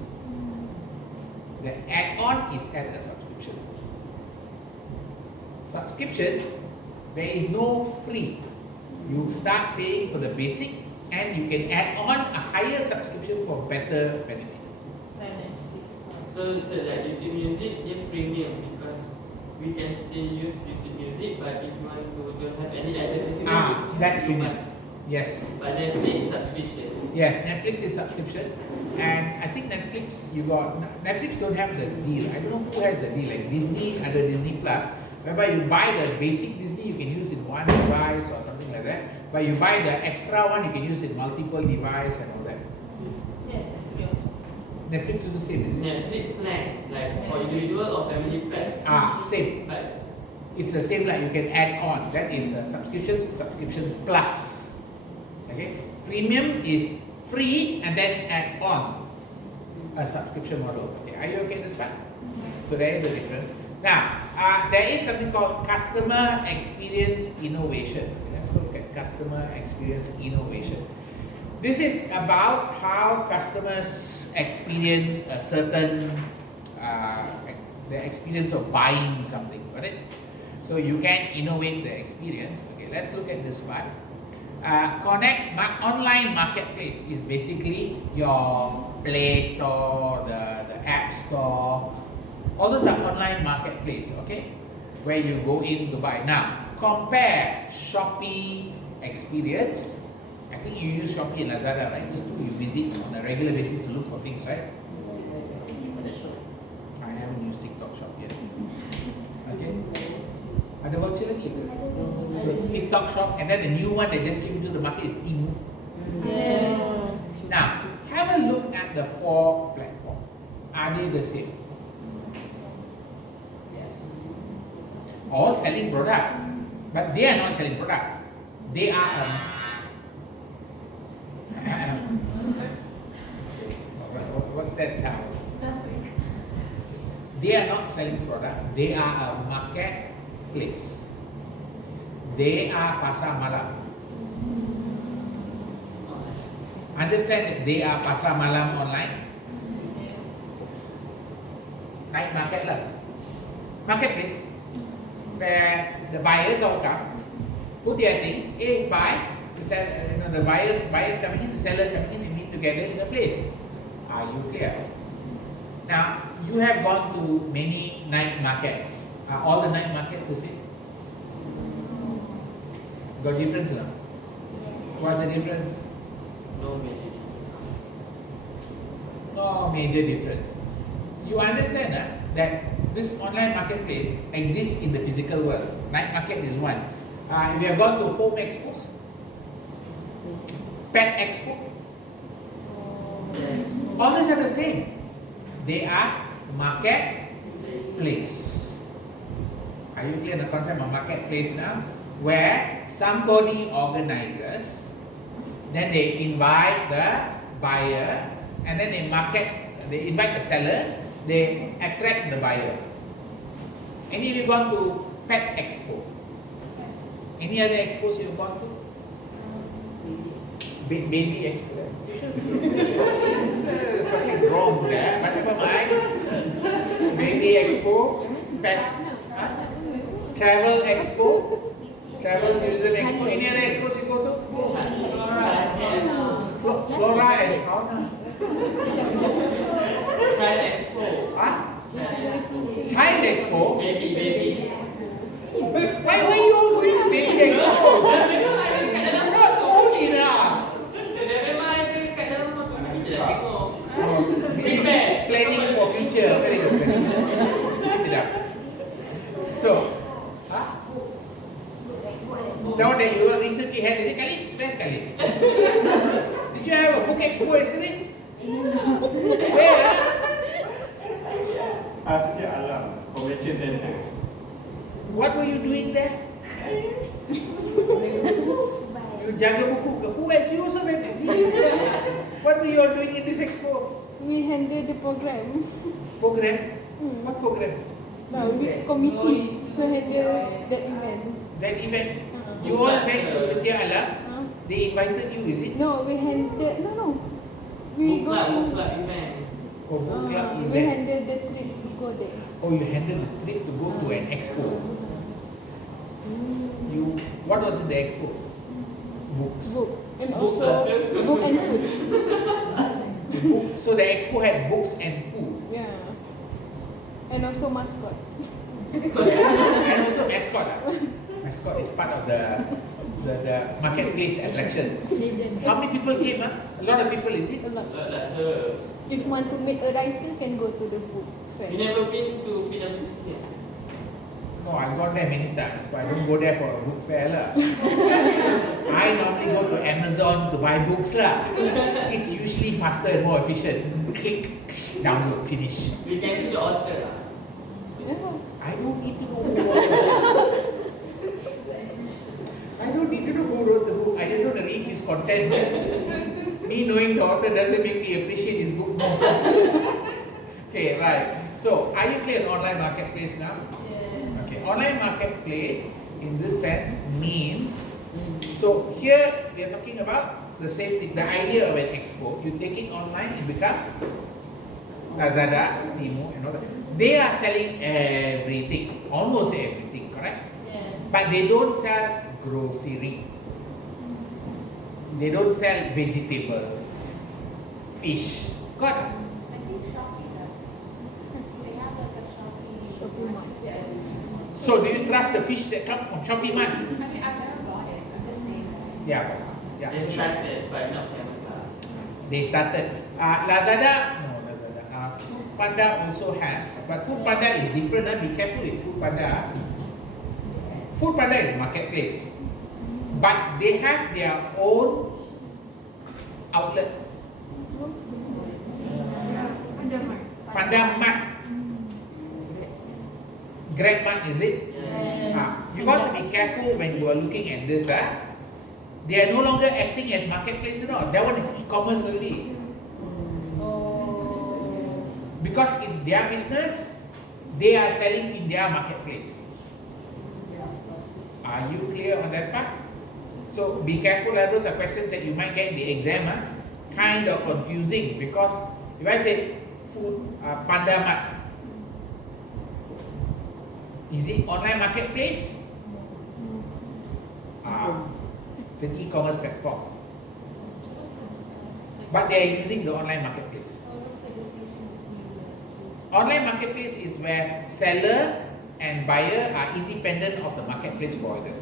The add-on is at a subscription. Subscription, there is no free. You start paying for the basic and you can add on a higher subscription for better benefit. So like YouTube Music, it's premium because we can still use YouTube Music, but if you want to don't have any advertisement, That's you premium. must. Yes. But Netflix is subscription. Yes, Netflix is subscription. And I think Netflix don't have the deal. I don't know who has the deal, like Disney, under Disney Plus, whereby you buy the basic Disney, you can use it one device or something like that. But you buy the extra one, you can use it multiple device and all that. Yes. Netflix is the same, is it? Netflix plan, like for individual or family plans. Same. But It's the same like you can add on. That is a subscription plus. Okay, premium is free and then add on a subscription model. Okay, are you okay with this part? So there is a difference. Now, there is something called customer experience innovation. Let's look at customer experience innovation. This is about how customers experience a certain, the experience of buying something, got it? So you can innovate the experience. Okay, let's look at this part. Online marketplace is basically your Play Store, the App Store. All those are online marketplace, okay? Where you go in to buy. Now, compare Shopee experience. I think you use Shopee and Lazada, right? Those two you visit on a regular basis to look for things, right? I haven't used TikTok Shop yet. Okay? Ada voucher lagi? So TikTok Shop, and then the new one that just came into the market is Temu. Now, have a look at the four platforms. Are they the same? All selling product, but they are not selling product. They are what's that sound? They are not selling product. They are a marketplace. They are pasar malam. Understand that they are pasar malam online? Night market lah. Marketplace. Where the buyers all come, put their things, buy, the buyers coming in, the seller coming in, and meet together in a place. Are you clear? Now, you have gone to many night markets. Are all the night markets the same? Got difference now? What's the difference? No major difference. No major difference. You understand that this online marketplace exists in the physical world. Night market is one. We have gone to home expos, pet expo. All these are the same. They are marketplace. Are you clear on the concept of marketplace now? Where somebody organizes, then they invite the buyer, and then they invite the sellers, they attract the buyer. Any of you gone to Pet Expo? Any other expos you've gone to? Baby Expo. There's something wrong there, but never mind. Baby Expo, Pet, Travel Expo, Travel Tourism Expo. Any other expos you go to? Flora and Fauna. Child Expo. Huh? Child Expo? Baby. Why were you all doing Baby Expo? Not old enough. Planning for future. Very good. Keep it up. So, now that you recently had, is it Kalis? Where's Kalis? Did you have a book expo yesterday? Where? Asli Alam Convention Center. What were you doing there? You jaga buku ke? Who else? You also went there. What were you all doing in this expo? We handle the program. Program? What program? Now we committee to handle the event. That event? You all went to Setia Alam? They invited you, is it? No, we handle. No. We Book go. club event. Oh, book club We event. handle the trip to go there. Oh, you handled the trip to go to an expo. What was in the expo? Books. Book and Books also also. book and food. So the expo had books and food. Yeah. And also mascot. And also mascot. Mascot is part of the marketplace attraction. How many people came? A lot of people, is it? A lot. So, If you want to meet a writer, can go to the book fair. you never been to PWC yet? No, I've gone there many times, but I don't go there for a book fair lah. I normally go to Amazon to buy books lah. It's usually faster and more efficient. Click, download, finish. We can see the author. Yeah. I don't need to know who discontented. Me knowing the author doesn't make me appreciate his book more. Okay, right. So, are you clear on online marketplace now? Yes. Okay, online marketplace in this sense means, so here we are talking about the same thing, the idea of an expo. You take it online, it become Lazada, Temu, and all that. They are selling everything, almost everything, correct? Yes. But they don't sell grocery. They don't sell vegetable, fish. Got it? I think Shopee does. They have like a Shopee Mart. Yeah. So do you trust the fish that come from Shopee Mart? I mean, I've never bought it. I'm just saying that. Yeah, yeah. They So started, but not famous lah. they started. Lazada, no, Lazada. Food Panda also has, but Food Panda is different. Be careful with Food Panda. Food Panda is marketplace, but they have their own outlet. Panda Mart. Grab Mart, is it? Yes. You got to be careful when you are looking at this. They are no longer acting as marketplace at all. That one is e-commerce only. Oh. Because it's their business, they are selling in their marketplace. Are you clear on that part? So be careful, those are questions that you might get in the exam. Kind of confusing because if I say Food Panda Mart, is it online marketplace? It's an e-commerce platform. But they are using the online marketplace. So what's the distinction between the two? Online marketplace is where seller and buyer are independent of the marketplace provider.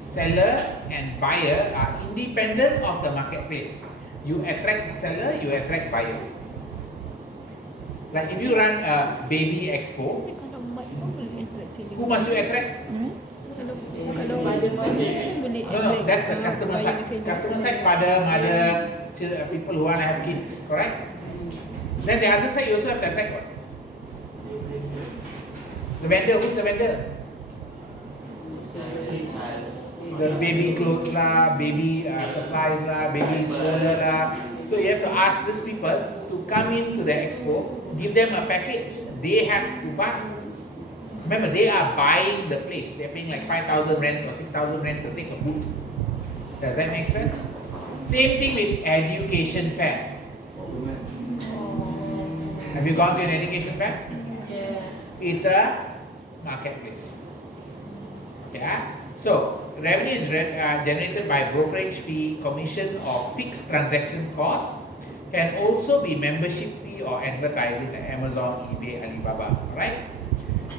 Seller and buyer are independent of the marketplace. You attract seller, you attract buyer. Like if you run a baby expo, Kalau mat pun boleh attract sini. who must you attract? Kalau ada semua boleh No, that's the customer side. Customer side, father, mother, people who want to have kids, correct? Then the other side you also have to attract what? The vendor, who's the vendor? The baby clothes lah, baby supplies lah, baby stroller lah. So you have to ask these people to come into the expo, give them a package. They have to buy. Remember, they are buying the place. They're paying like 5,000 rent or 6,000 rent to take a booth. Does that make sense? Same thing with education fair. Have you gone to an education fair? Yes. It's a marketplace. Yeah. So revenue is generated by brokerage fee, commission, or fixed transaction costs. Can also be membership fee or advertising like Amazon, eBay, Alibaba. Right?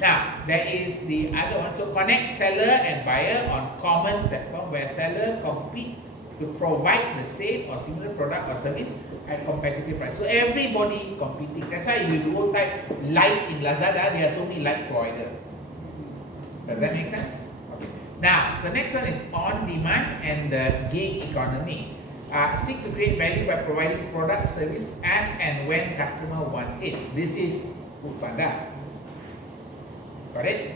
Now there is the other one. So connect seller and buyer on common platform where seller compete to provide the same or similar product or service at competitive price. So everybody competing. That's why if you go type light in Lazada, there are so many light providers. Does that make sense? Okay. Now the next one is on demand and the gig economy. Seek to create value by providing product service as and when customer want it. This is Foodpanda. Got it?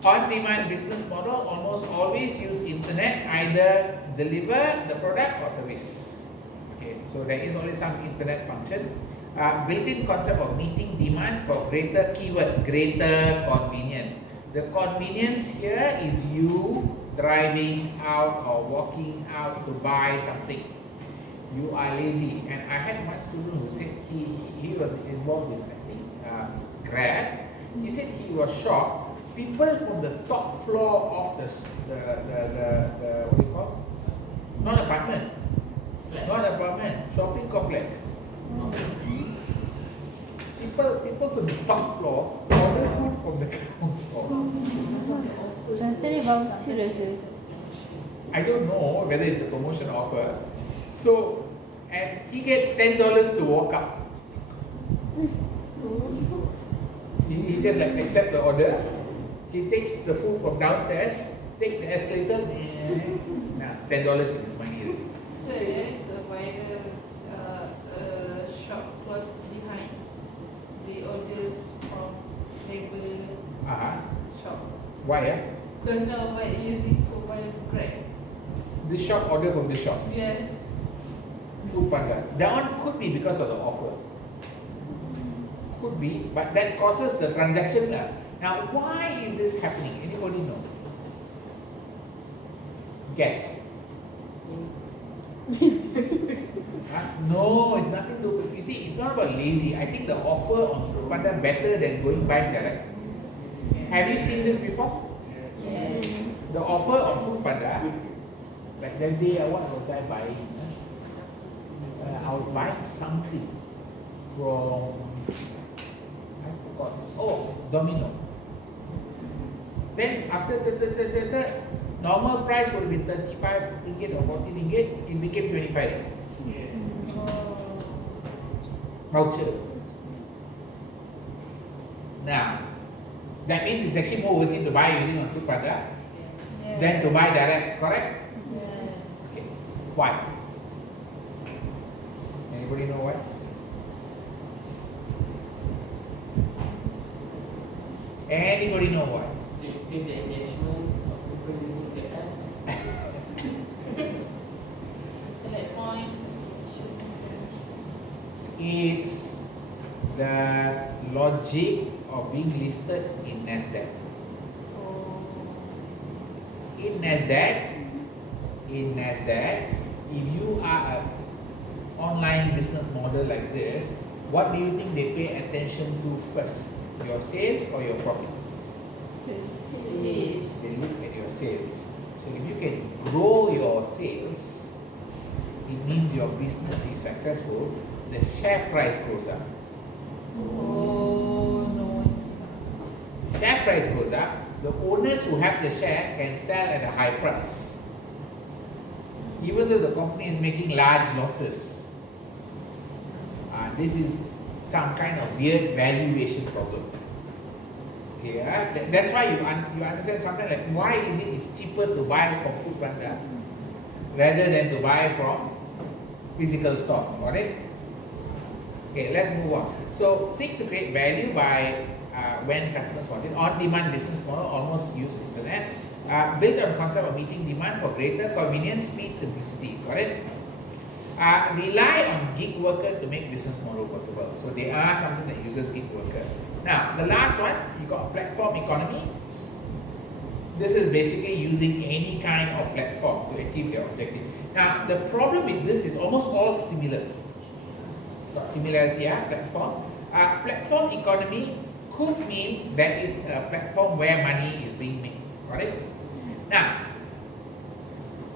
On-demand business model almost always use internet, either deliver the product or service. Okay, so there is always some internet function. Built-in concept of meeting demand for greater keyword, greater convenience. The convenience here is you driving out or walking out to buy something. You are lazy, and I had one student who said he was involved in Grab. He said he was shocked. People from the top floor of the what do you call? Not apartment, shopping complex. People from the top floor order food from the ground floor. Santai bang serious. I don't know whether it's a promotion offer. So, and he gets $10 to walk up. He just like accept the order. He takes the food from downstairs, take the escalator, and nah, $10 in his money. So there is a wider shop close behind. They order from neighbor shop. Why? Don't know why easy to buy Grab. This shop order from this shop. Yes. Food Panda. That one could be because of the offer. Could be, but that causes the transaction. Now, why is this happening? Anybody know? Guess. No, it's nothing to. You see, it's not about lazy. I think the offer on Food Panda better than going by direct. Have you seen this before? Yes. The offer on Food Panda, like that day, what was I buying? I was buying something from, I forgot. Oh, Domino. Then after the normal price would have been 35 ringgit or 40 ringgit, it became 25 ringgit. Voucher. Now, that means it's actually more worth it to buy using on Food Panda than to buy direct, correct? Yes. Okay. Why? Anybody know why? Anybody know why? To increase the engagement of people using the app. Select point. It's the logic of being listed in NASDAQ. In NASDAQ, if you are an online business model like this, what do you think they pay attention to first? Your sales or your profit? They look at your sales. So if you can grow your sales, it means your business is successful, the share price goes up. Oh no. Share price goes up, the owners who have the share can sell at a high price. Even though the company is making large losses. This is some kind of weird valuation problem. Okay, that's why you understand something like why is it's cheaper to buy from Food Panda rather than to buy from physical store, got it? Okay, let's move on. So seek to create value by when customers want it. On-demand business model almost use internet. Build on concept of meeting demand for greater convenience, speed, simplicity. Got it? Rely on gig worker to make business model workable. So they are something that uses gig worker. Now the last one, you got platform economy. This is basically using any kind of platform to achieve your objective. Now the problem with this is almost all similar. Got similarity, platform. Platform economy could mean there is a platform where money is being made. Got it? Now,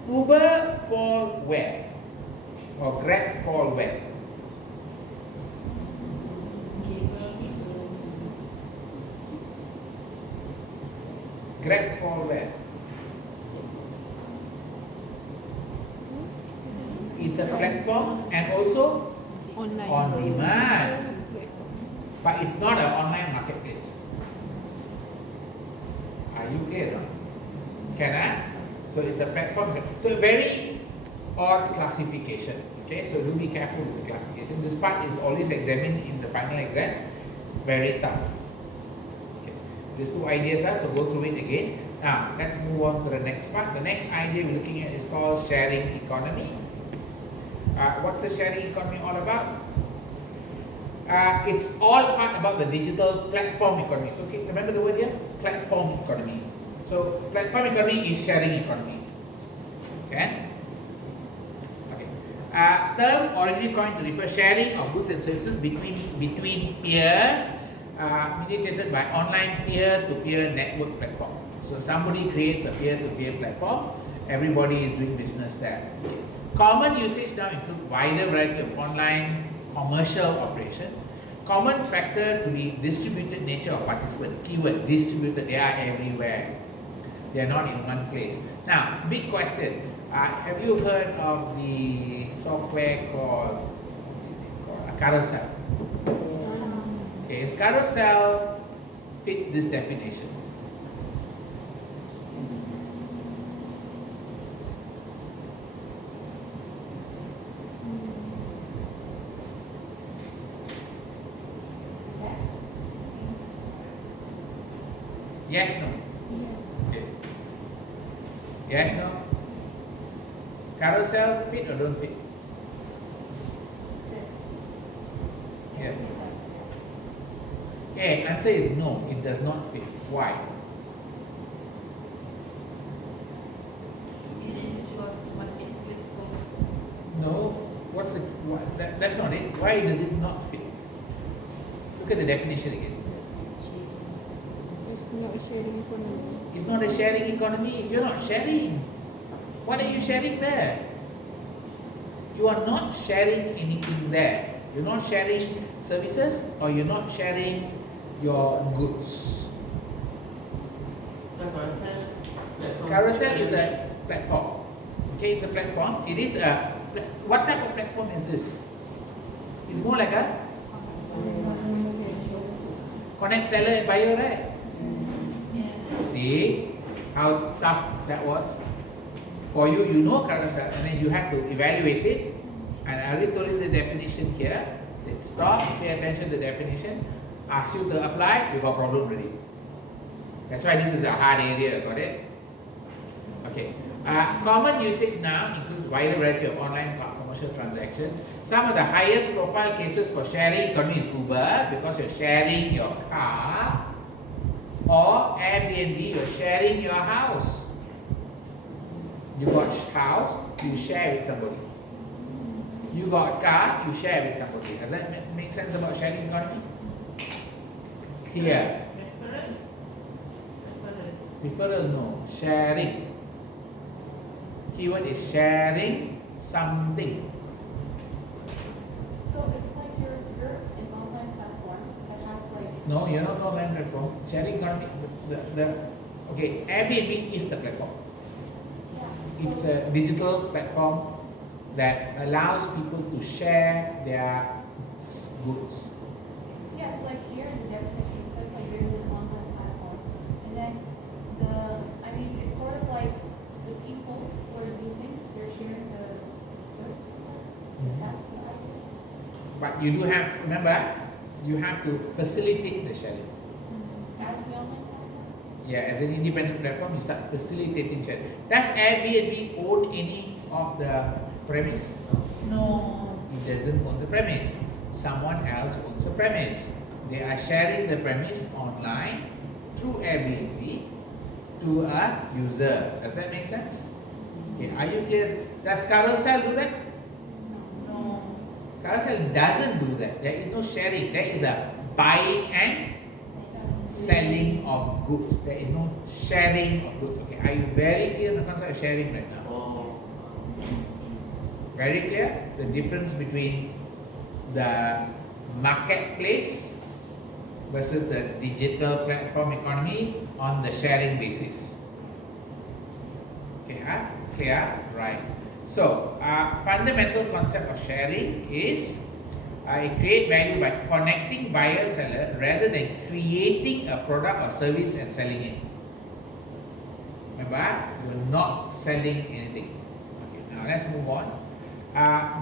Uber fall where? Or Grab fall where? Grab fall where? It's a platform and also Online. on demand. But it's not an online marketplace. Are you clear? No? Can I? So it's a platform. So very odd classification. Okay, so do be careful with the classification. This part is always examined in the final exam. Very tough. Okay. These two ideas are, so go through it again. Now let's move on to the next part. The next idea we're looking at is called sharing economy. What's the sharing economy all about? It's all part about the digital platform economy. So okay, remember the word here? Platform economy. So platform economy is sharing economy. Okay? Okay. Term originally coined to refer sharing of goods and services between peers, mediated by online peer-to-peer network platform. So somebody creates a peer-to-peer platform, everybody is doing business there. Common usage now include wider variety of online commercial operation. Common factor to be distributed nature of participant. Keyword distributed, they are everywhere. They are not in one place. Now, big question. Have you heard of the software called Carousel? Okay, is Carousel fit this definition? Yes, no? Okay. Yes, no? Carousel fit or don't fit? Yeah. Okay, answer is no, it does not fit. Why? You need to choose marketplace source. No, that's not it. Why does it not fit? Look at the definition again. It's not a sharing economy. It's not a sharing economy. You're not sharing. What are you sharing there? You are not sharing anything there. You're not sharing services or you're not sharing your goods. So carousel platform. Carousel is a platform. Okay, it's a platform. It is a, what type of platform is this? It's more like a connect seller and buyer, right? See how tough that was? For you, you know carousel and then you have to evaluate it. And I already told you the definition here. Say stop, pay attention to the definition. Ask you to apply, you got problem already. That's why this is a hard area, got it? Okay. Common usage now includes wider variety of online commercial transactions. Some of the highest profile cases for sharing economy is Uber, because you're sharing your car, or Airbnb, you're sharing your house. You got house, you share with somebody. You got car, you share with somebody. Does that make sense about sharing economy? Clear. Referral, no. Sharing. Keyword is sharing something. So it's like you're an online platform that has like. No, you're not online platform. Sharing economy. Okay, Airbnb is the platform. Yeah. It's a digital platform that allows people to share their goods. Yeah, so like here in the definition, it says like there's an online platform. And then it's sort of like the people who are using, they're sharing the goods. That's the idea. But you do have, remember, you have to facilitate the sharing. As the online platform? Yeah, as an independent platform, you start facilitating sharing. Does Airbnb own any of the premise? No, it doesn't own the premise. Someone else owns the premise. They are sharing the premise online through Airbnb to a user. Does that make sense? Okay, are you clear? Does Carousel do that? No. Carousel doesn't do that. There is no sharing. There is a buying and selling of goods. There is no sharing of goods. Okay, are you very clear on the concept of sharing right now? Oh. Very clear? The difference between the marketplace versus the digital platform economy on the sharing basis. Okay, clear? Right. So, fundamental concept of sharing is create value by connecting buyer seller rather than creating a product or service and selling it. Remember, you're not selling anything. Okay, now let's move on.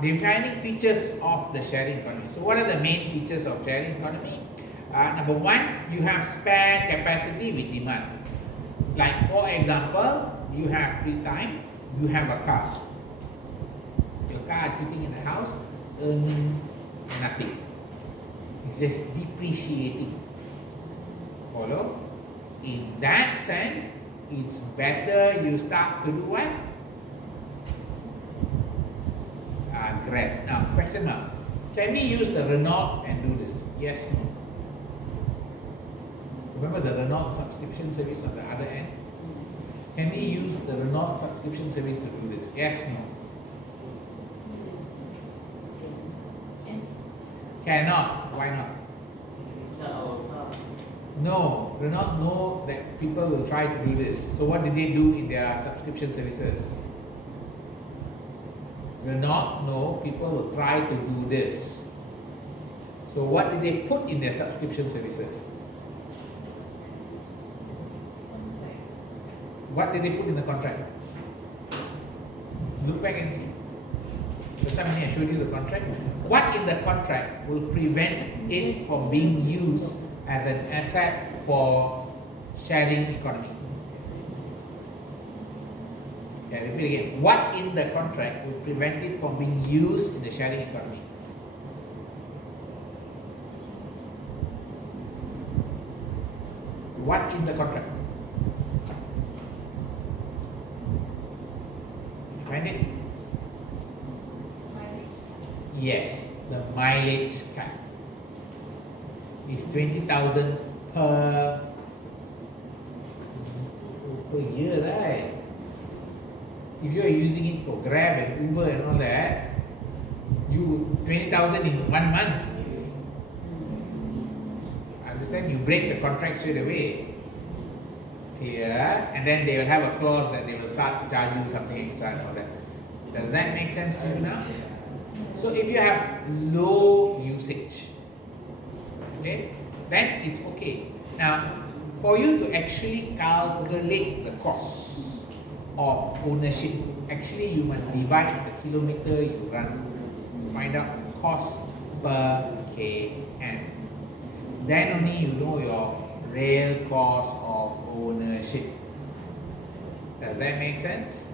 Defining features of the sharing economy. So what are the main features of sharing economy? Number one, you have spare capacity with demand. Like for example, you have free time, you have a car. Your car is sitting in the house earning nothing. It's just depreciating. Follow? In that sense, it's better you start to do what? Grab. Now, question mark. Can we use the Renault and do this? Yes, no. Remember the Renault subscription service on the other end? Can we use the Renault subscription service to do this? Yes, no. Cannot. Why not? No, Renault know that people will try to do this. So what did they do in their subscription services? Renault know people will try to do this. So what did they put in their subscription services? What did they put in the contract? Look back and see. The time I showed you the contract. What in the contract will prevent it from being used as an asset for sharing economy? Yeah, repeat again. What in the contract will prevent it from being used in the sharing economy? What in the contract? You find it? Yes, the mileage cut is 20,000 per year, right? If you are using it for Grab and Uber and all that, you 20,000 in 1 month. Understand? You break the contract straight away. Clear? And then they will have a clause that they will start to charge you something extra and all that. Does that make sense to you now? So if you have low usage, okay, then it's okay. Now, for you to actually calculate the cost of ownership, actually you must divide the kilometer you run to find out cost per km. Then only you know your real cost of ownership. Does that make sense?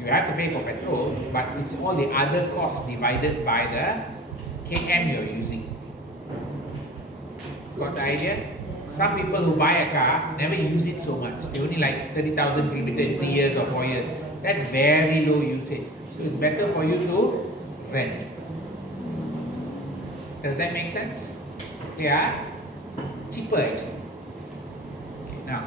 You have to pay for petrol, but it's all the other costs divided by the km you're using. Got the idea? Some people who buy a car never use it so much. They only like 30,000 kilometers in 3 years or 4 years. That's very low usage. So it's better for you to rent. Does that make sense? Yeah? Cheaper actually. Okay, now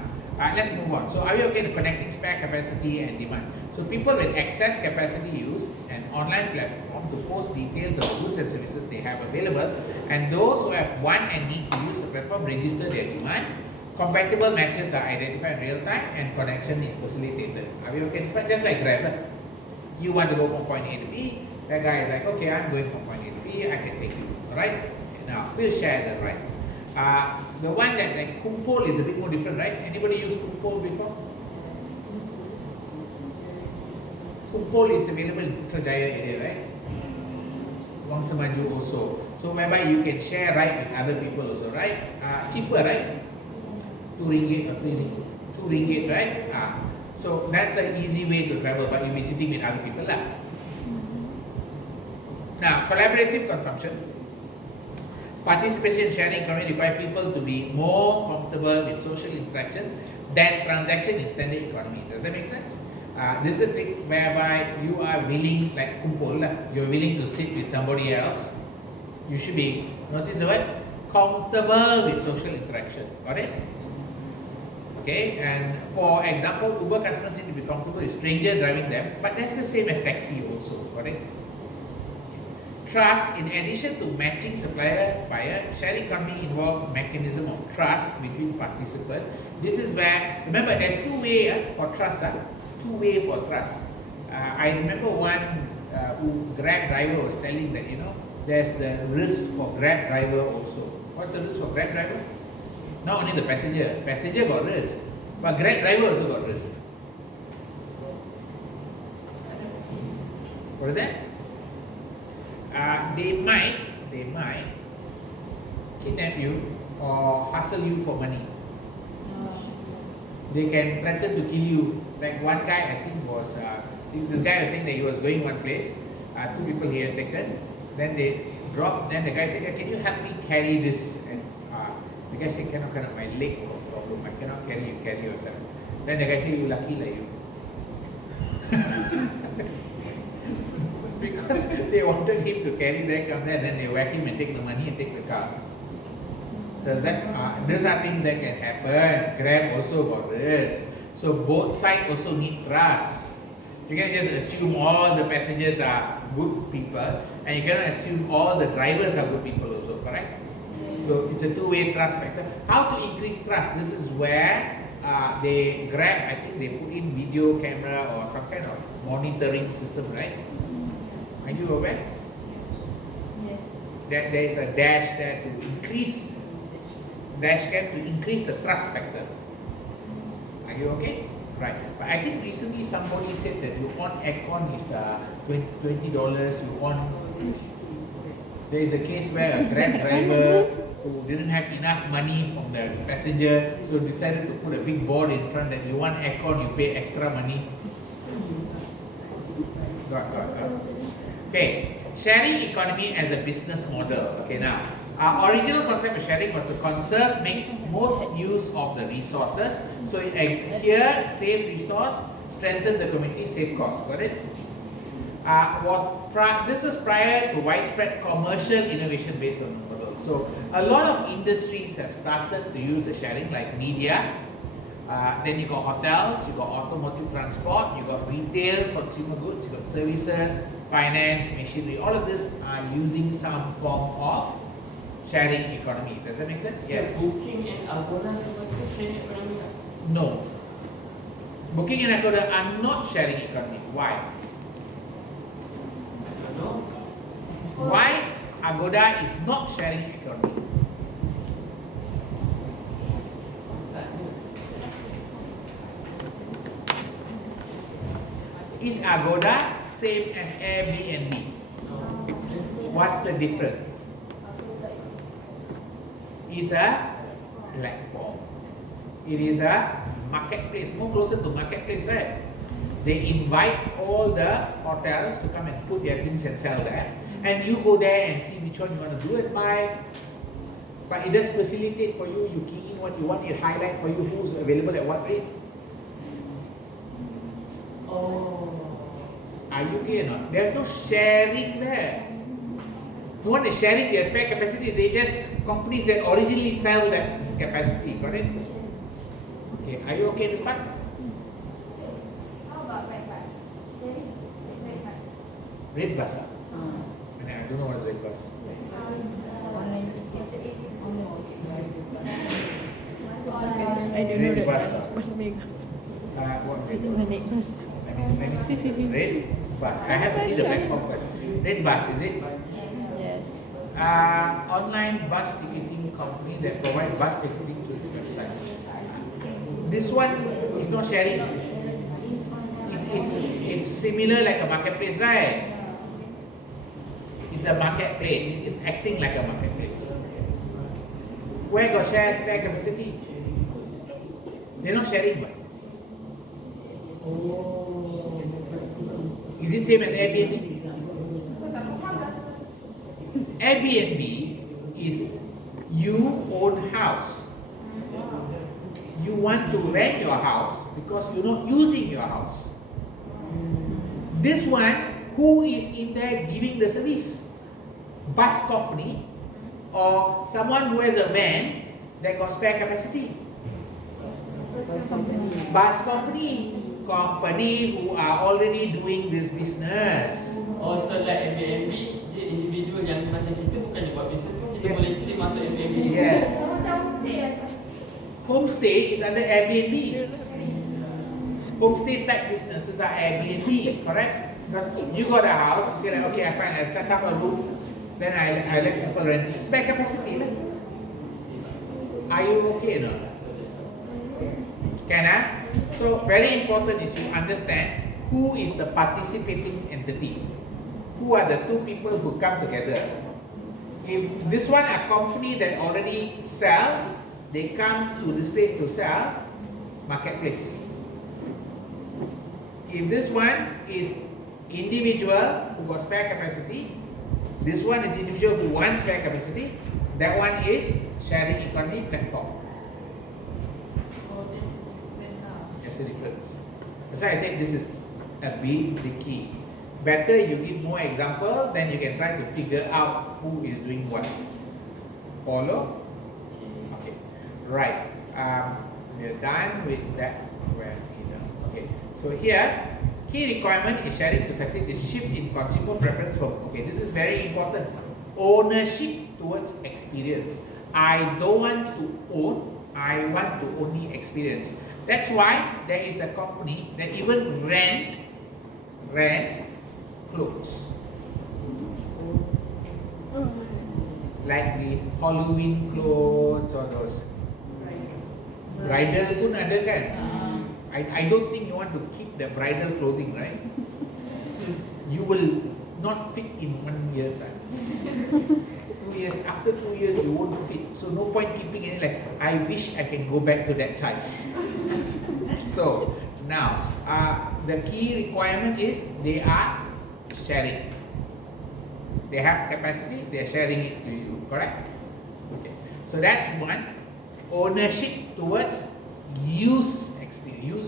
let's move on. So are we okay with connecting spare capacity and demand? So people with excess capacity use an online platform to post details of the goods and services they have available, and those who have want and need to use the platform register their demand. Compatible matches are identified in real time and connection is facilitated. Are we okay? It's just like Grab. You want to go from point A to B, that guy is like, okay, I'm going from point A to B, I can take you. Alright? Now we'll share the right. The one that like Kumpol is a bit more different, right? Anybody use Kumpol before? Kumpol is available in Putrajaya area, right? Wangsamaju also. So whereby you can share ride with other people also, right? Cheaper, right? 2 ringgit or 3 ringgit. 2 ringgit, right? So that's an easy way to travel, but you'll be sitting with other people lah. Now, collaborative consumption. Participation in sharing economy require people to be more comfortable with social interaction than transaction in standard economy. Does that make sense? This is a trick whereby you are willing, like Kumpul, you're willing to sit with somebody else. You should be, notice the word, comfortable with social interaction. Got it? Okay, and for example, Uber customers need to be comfortable with stranger driving them, but that's the same as taxi also. Got it? Trust, in addition to matching supplier buyer, sharing economy involve mechanism of trust between participants. This is where, remember, there's two-way for trust. Two-way for trust. I remember one Grab driver was telling that, you know, there's the risk for Grab driver also. What's the risk for Grab driver? Not only the passenger. Passenger got risk, but Grab driver also got risk. What is that? They might kidnap you or hustle you for money. They can threaten to kill you. Like one guy, I think was, this guy was saying that he was going one place, 2 people he had taken, then they dropped, then the guy said, can you help me carry this? And the guy said, cannot, my leg got problem, I cannot carry yourself. Then the guy said, you lucky like you. Because they wanted him to carry their car there, then they whack him and take the money and take the car. Does that, these are things that can happen. Grab also got risk. So both sides also need trust. You can just assume all the passengers are good people, and you cannot assume all the drivers are good people also, correct? So it's a two-way trust factor. How to increase trust? This is where they Grab, I think they put in video camera or some kind of monitoring system, right? Are you aware? Yes. That there is a dash there to increase, dash cam to increase the trust factor. Are you okay? Right. But I think recently somebody said that you on aircon is $20. You on. There is a case where a Grab driver who didn't have enough money from the passenger, so decided to put a big board in front that you want aircon, you pay extra money. Got. Okay, sharing economy as a business model. Okay, now our original concept of sharing was to conserve, make most use of the resources. So here, save resource, strengthen the community, save cost. Got it? This was prior to widespread commercial innovation based on models. So a lot of industries have started to use the sharing, like media. Then you got hotels, you got automotive transport, you got retail, consumer goods, you got services, finance, machinery. All of this are using some form of sharing economy. Does that make sense? Yes. So Booking and Agoda sebagai sharing economy tak? No. Booking and Agoda are not sharing economy. Why? I don't know. Why Agoda is not sharing economy? Maksudnya. Is Agoda same as Airbnb? What's the difference? It's a platform. It is a marketplace, more closer to marketplace, right? They invite all the hotels to come and put their things and sell there, and you go there and see which one you want to do and buy. But it does facilitate for you. You key in what you want. It highlight for you who's available at what rate. Oh. Are you clear or not? There's no sharing there. No one is sharing their spare capacity. They just companies that originally sell that capacity. Got it? Okay. Are you okay this part? How about red bus? Red bus. Red bus. And I don't know what is red bus. Online ticket. I don't know Red that. bus. What's the name? What red Situ bus? Manik. Let me see. Red bus. I have to see the platform first. Red bus, is it? Yes. Online bus ticketing company that provide bus ticketing to the website. This one is not sharing. It's similar like a marketplace, right? It's a marketplace. It's acting like a marketplace. Where got share spare capacity? They're not sharing, but. Is it same as Airbnb? Airbnb is you own house. You want to rent your house because you're not using your house. This one, who is in there giving the service? Bus company or someone who has a van that got spare capacity? Bus company who are already doing this business. Oh, so like Airbnb, dia individual yang macam kita bukan buat business pun kita Yes. boleh still masuk Airbnb. Yes. Homestay is under Airbnb. Homestay type businesses are Airbnb, correct? Because you got a house, you say like, okay, I set up a room, then I let people rent it. Spare capacity. Are you okay or not? Can I? So very important is you understand who is the participating entity. Who are the two people who come together? If this one a company that already sell, they come to this place to sell, marketplace. If this one is individual who got spare capacity, this one is individual who wants spare capacity, that one is sharing economy platform. Oh, there's different now. That's the difference. That's why I said this is a big key. Better you give more example, then you can try to figure out who is doing what. Follow? Okay. Right. We're done with that. Okay. So here, key requirement is sharing to succeed is shift in consumer preference for. Okay, this is very important. Ownership towards experience. I don't want to own. I want to only experience. That's why there is a company that even rent clothes. Like the Halloween clothes or those. Bridal pun ada kan? I don't think you want to keep the bridal clothing, right? You will not fit in 1 year time. 2 years, after 2 years you won't fit. So no point keeping any like, I wish I can go back to that size. So now, the key requirement is they are sharing. They have capacity, they are sharing it to you, correct? Okay. So that's one. Ownership towards use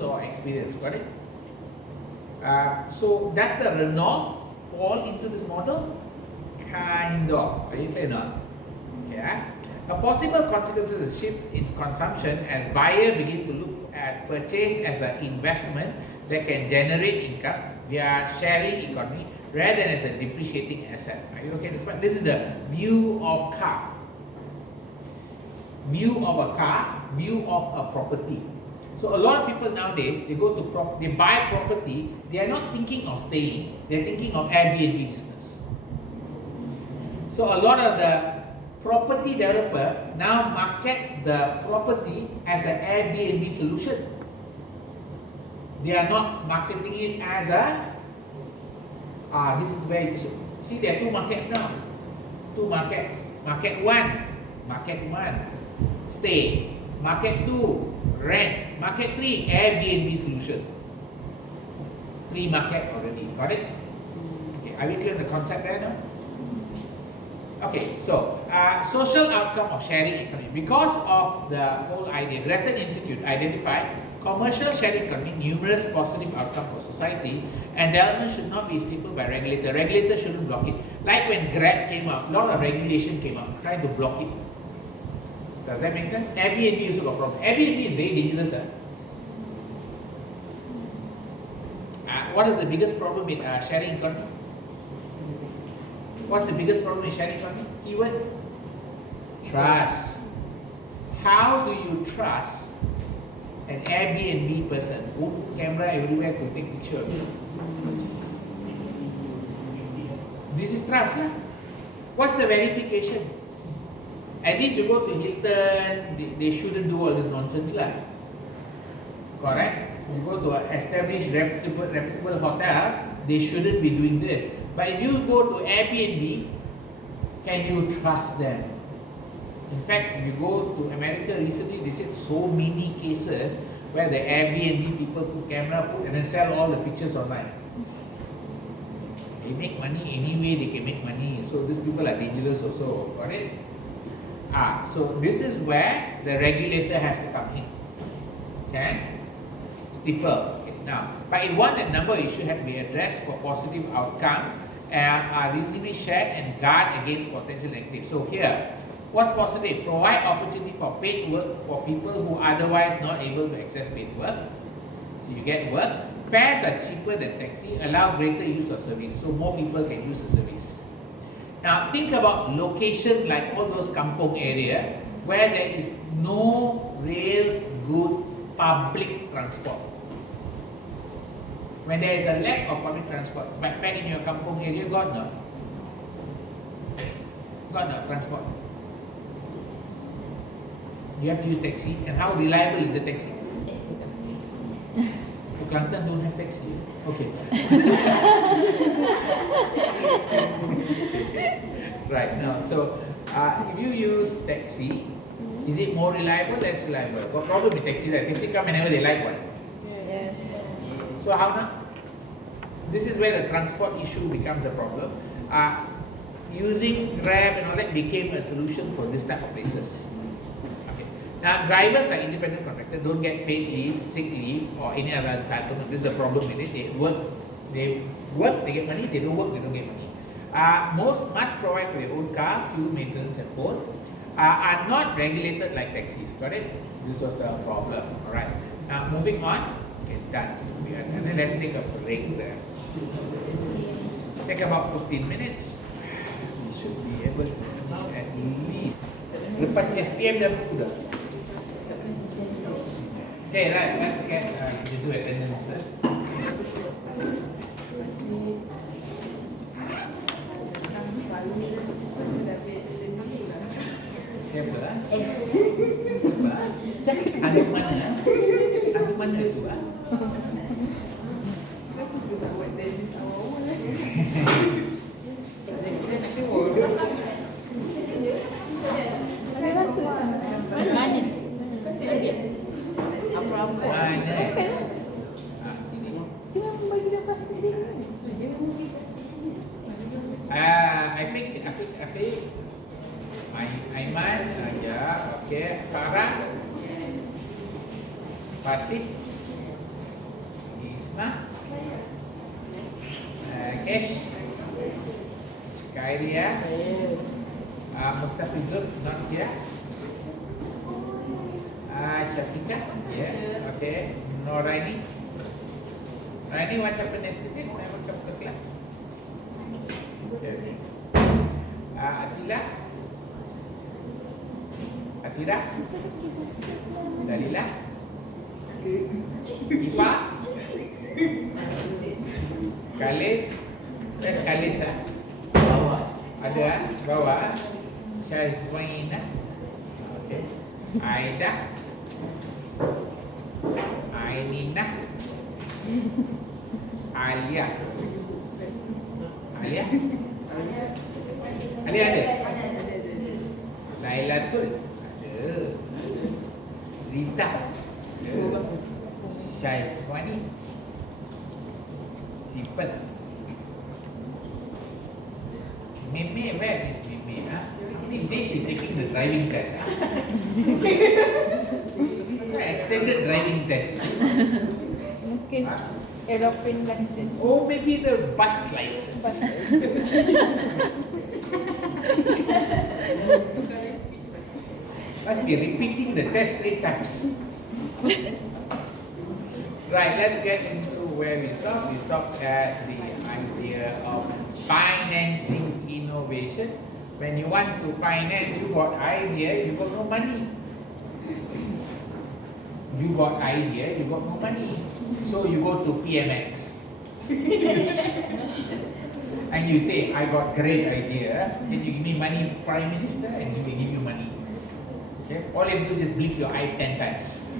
or experience, got it? So does the Renault fall into this model? Kind of. Are you clear now? Yeah. A possible consequence is a shift in consumption as buyers begin to look at purchase as an investment that can generate income via sharing economy rather than as a depreciating asset. Are you okay? This is the view of car. View of a car, view of a property. So a lot of people nowadays, they go to they buy property, they are not thinking of staying, they are thinking of Airbnb business. So a lot of the property developer now market the property as an Airbnb solution. They are not marketing it as a this is where you see there are two markets now. Two markets. Market one, stay. Market 2, rent. Market 3, Airbnb solution. 3 market already. Got it? Okay, are we clear on the concept there now? Okay, so social outcome of sharing economy. Because of the whole idea, Grattan Institute identified commercial sharing economy, numerous positive outcomes for society, and development should not be stifled by regulator. Regulator shouldn't block it. Like when Grab came up, a lot of regulation came up, trying to block it. Does that make sense? Airbnb also got problem. Airbnb is very dangerous. What is the biggest problem in sharing economy? What's the biggest problem in sharing economy? Keyword? Trust. How do you trust an Airbnb person who put camera everywhere to take picture of you? This is trust. Huh? What's the verification? At least you go to Hilton, they shouldn't do all this nonsense. Correct? You go to an established reputable hotel, they shouldn't be doing this. But if you go to Airbnb, can you trust them? In fact, you go to America recently, they said so many cases where the Airbnb people put camera and then sell all the pictures online. They make money anyway, they can make money. So these people are dangerous also. Got it? So this is where the regulator has to come in. Okay? Stifle. Okay. Now, but in one, that number issue had to be addressed for positive outcome and are reasonably shared and guard against potential negative. So here, what's positive? Provide opportunity for paid work for people who otherwise not able to access paid work. So you get work. Fares are cheaper than taxi, allow greater use of service, so more people can use the service. Now think about location like all those kampong area where there is no real good public transport. When there is a lack of public transport, back in your kampong area, got no transport. You have to use taxi, and how reliable is the taxi? Kelantan don't have taxi. Okay. Right now, so if you use taxi, is it more reliable, less reliable? Got problem with taxi, right? Taxi come whenever they like one. Yes. So how now? This is where the transport issue becomes a problem. Using Grab and all that became a solution for this type of places. Okay. Now drivers are independent contractors, don't get paid leave, sick leave, or any other entitlement. This is a problem with it. They work, they get money. They don't work, they don't get money. Most must provide for their own car, fuel, maintenance, and phone. Are not regulated like taxis. Got it? This was the problem. All right. Now moving on. Okay, done. And then let's take a break there. Take about 15 minutes. We should be able to finish at least. Lepas SPM dah buku dah. Okay, right. Let's get into attendance first. Siapa? Siapa? Anak mana? Anak mana tu? Kenapa sebab buat dentist awal-awal lagi? Kita nak cuba. Ada rasa. Manis. Apa-apa. Ini. Jangan bagi dia plastik dia. Afiq, Aiman, ya, okay, Farah, Fatih, Isma, Kesh, Kairia, Mustafizul, not here. Shafika, yeah, okay. Noraini. Raini, what happened yesterday? Never come to class. Okay. Atila. Atira. Dalila. Ifa. Kalis. Where's Kalis? Bawah. Ada bawah. Syazwaina. Okay. Aida. Ainina. Alia. Alia? Alia ada? Lailatul? Ada. Rita? Ada. Syaizwani? Sipan? Meme, where is Meme? These days she's taking the driving test. Extended driving test. Mungkin aeroplane lesson. Oh, maybe the bus license. Must be repeating the test 3 times. Right, let's get into where we stopped. We stopped at the idea of financing innovation. When you want to finance, you got idea, you got no money. You got idea, you got no money. So you go to PMX. And you say, I got great idea. Can you give me money, Prime Minister? And he will give you money. Okay? All you have to do is blink your eye 10 times.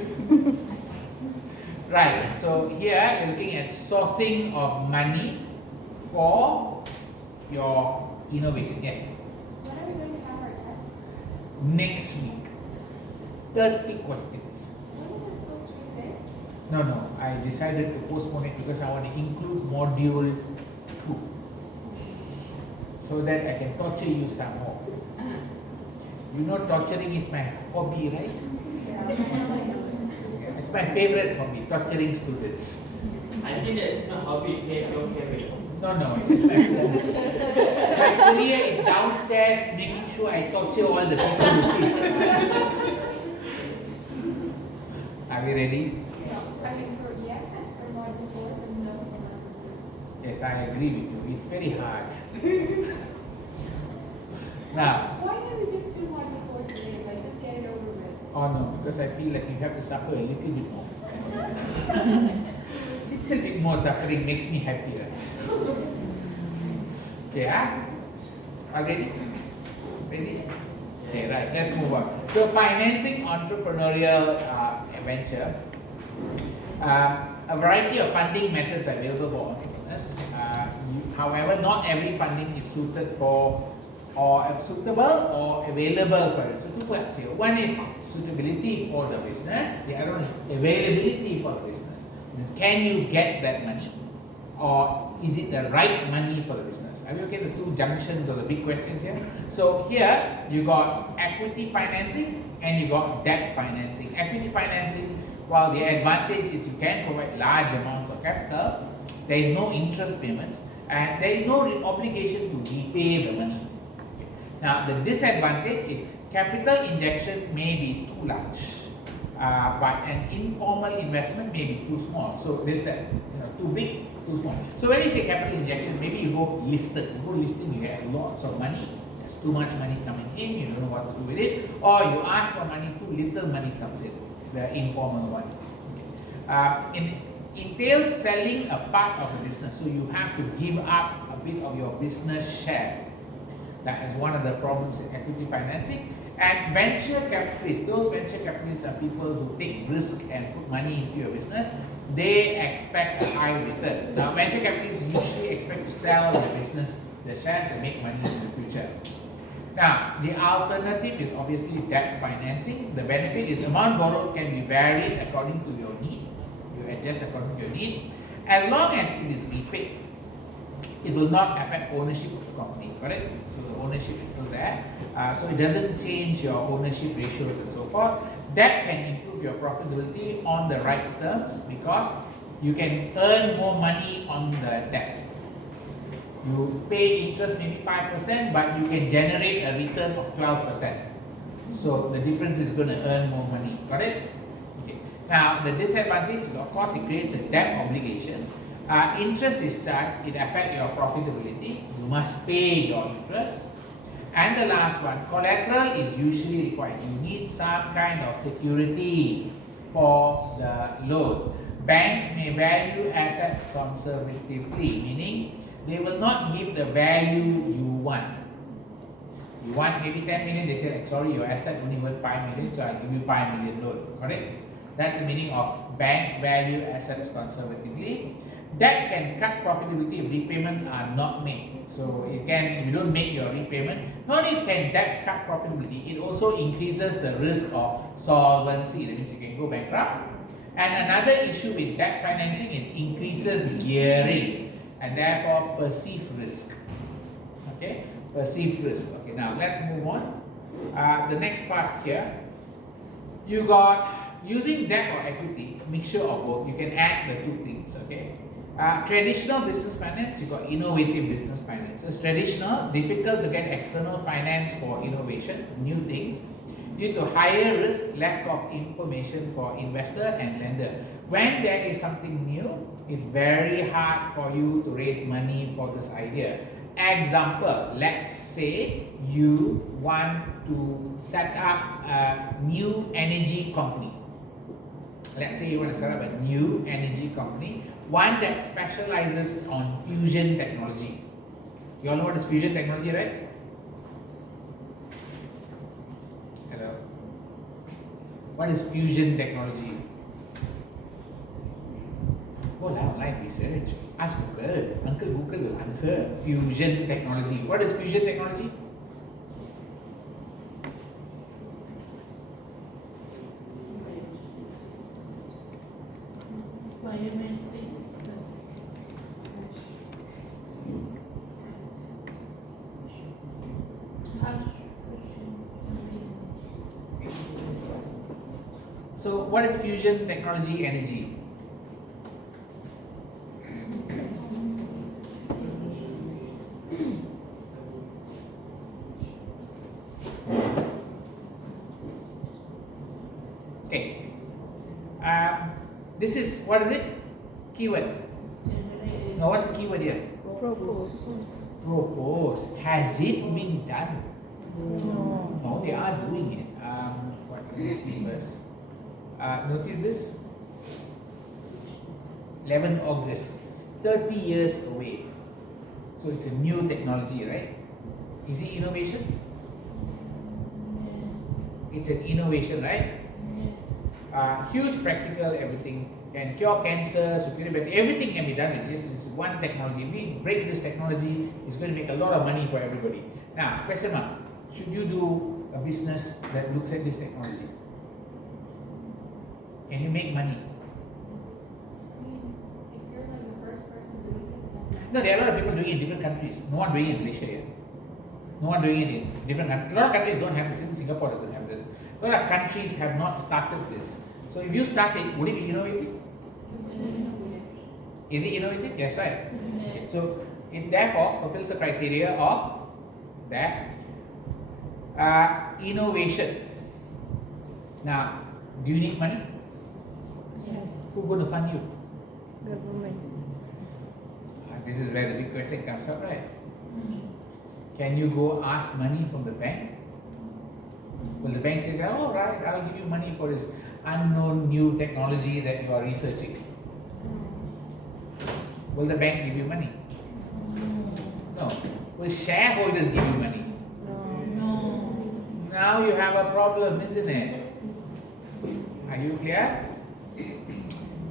Right, so here you're looking at sourcing of money for your innovation. Yes? When are we going to have our test? Next week. 30 questions. When is it supposed to be today? No, I decided to postpone it because I want to include module 2. So that I can torture you some more. You know torturing is my hobby, right? It's my favorite hobby, torturing students. I think that's not hobby, your career. No, it's just my hobby. My career is downstairs making sure I torture all the people who see. Are we ready? I mean, for yes, for module 4, and no for module 2. Yes, I agree with you. It's very hard. Now, Why can't we just do module 4 today? Like, just get it over with. oh no, because I feel like you have to suffer a little bit more. Little bit more suffering makes me happier. Okay, are ready? Ready? Okay, right, let's move on. So, financing entrepreneurial venture. A variety of funding methods are available for entrepreneurs. However, not every funding is suited for or suitable or available for it. So two parts here. One is suitability for the business, the other one is availability for the business. Means can you get that money? Or is it the right money for the business? Are we okay? The two junctions or the big questions here. So here you got equity financing and you got debt financing. Equity financing, while the advantage is you can provide large amounts of capital, there is no interest payments and there is no obligation to repay the money. Okay. Now the disadvantage is capital injection may be too large, but an informal investment may be too small. So there's that, too big, too small. So when you say capital injection, maybe you go listed. You go listed, you get lots of money. There's too much money coming in, you don't know what to do with it, or you ask for money, too little money comes in. The informal one. Okay. Entails selling a part of the business, so you have to give up a bit of your business share. That is one of the problems in equity financing. And venture capitalists, those venture capitalists are people who take risk and put money into your business. They expect a high return. Now, venture capitalists usually expect to sell the business, the shares, and make money in the future. Now, the alternative is obviously debt financing. The benefit is amount borrowed can be varied according to your need. You adjust according to your need. As long as it is repaid. it will not affect ownership of the company, correct? So the ownership is still there. So it doesn't change your ownership ratios and so forth. That can improve your profitability on the right terms because you can earn more money on the debt. You pay interest maybe 5%, but you can generate a return of 12%. So the difference is going to earn more money, correct? Okay. Now the disadvantage is, of course, it creates a debt obligation. Interest is charged, it affects your profitability. You must pay your interest. And the last one, collateral is usually required. You need some kind of security for the loan. Banks may value assets conservatively, meaning they will not give the value you want. You want maybe 10 million, they say like, sorry, your asset only worth 5 million, so I'll give you 5 million loan, correct? That's the meaning of bank value assets conservatively. That can cut profitability if repayments are not made. So it can, if you don't make your repayment, not only can that cut profitability, it also increases the risk of solvency. That means you can go bankrupt. And another issue with debt financing is increases gearing and therefore perceived risk. Okay, perceived risk. Okay, now let's move on. The next part here, you got using debt or equity, mixture of both. You can add the two things. Okay. Traditional business finance, you got innovative business finance. So traditional, difficult to get external finance for innovation, new things, due to higher risk, lack of information for investor and lender. When there is something new, it's very hard for you to raise money for this idea. Example, let's say you want to set up a new energy company. Let's say you want to set up a new energy company, one that specializes on fusion technology. You all know what is fusion technology, right? Hello? What is fusion technology? Go down, online research. Ask Google. Uncle Google will answer. Fusion technology. What is fusion technology? So what is fusion technology energy? Okay. This is, what is it? Keyword. No, what's the keyword here? Propose. Propose. Has it been done? No. No, they are doing it. Let me see first. Notice this. 11 August. 30 years away. So it's a new technology, right? Is it innovation? It's an innovation, right? Huge practical, everything. Can cure cancer, superior bacteria, everything can be done with this one technology. If we break this technology, it's going to make a lot of money for everybody. Now, question mark, should you do a business that looks at this technology? Can you make money? If you're like the first person doing it, No, there are a lot of people doing it in different countries. No one doing it in Malaysia yet. No one doing it in different countries. A lot of countries don't have this. Even Singapore doesn't have this. A lot of countries have not started this. So if you start it, would it be innovative? Is it innovative? Yes, right. Okay, so it therefore fulfills the criteria of that innovation. Now, do you need money? Yes. Who's going to fund you? Government. This is where the big question comes up, right? Can you go ask money from the bank? Well, the bank says, oh, right, I'll give you money for this unknown new technology that you are researching. Will the bank give you money? No. Will shareholders give you money? No. Now you have a problem, isn't it? Are you clear?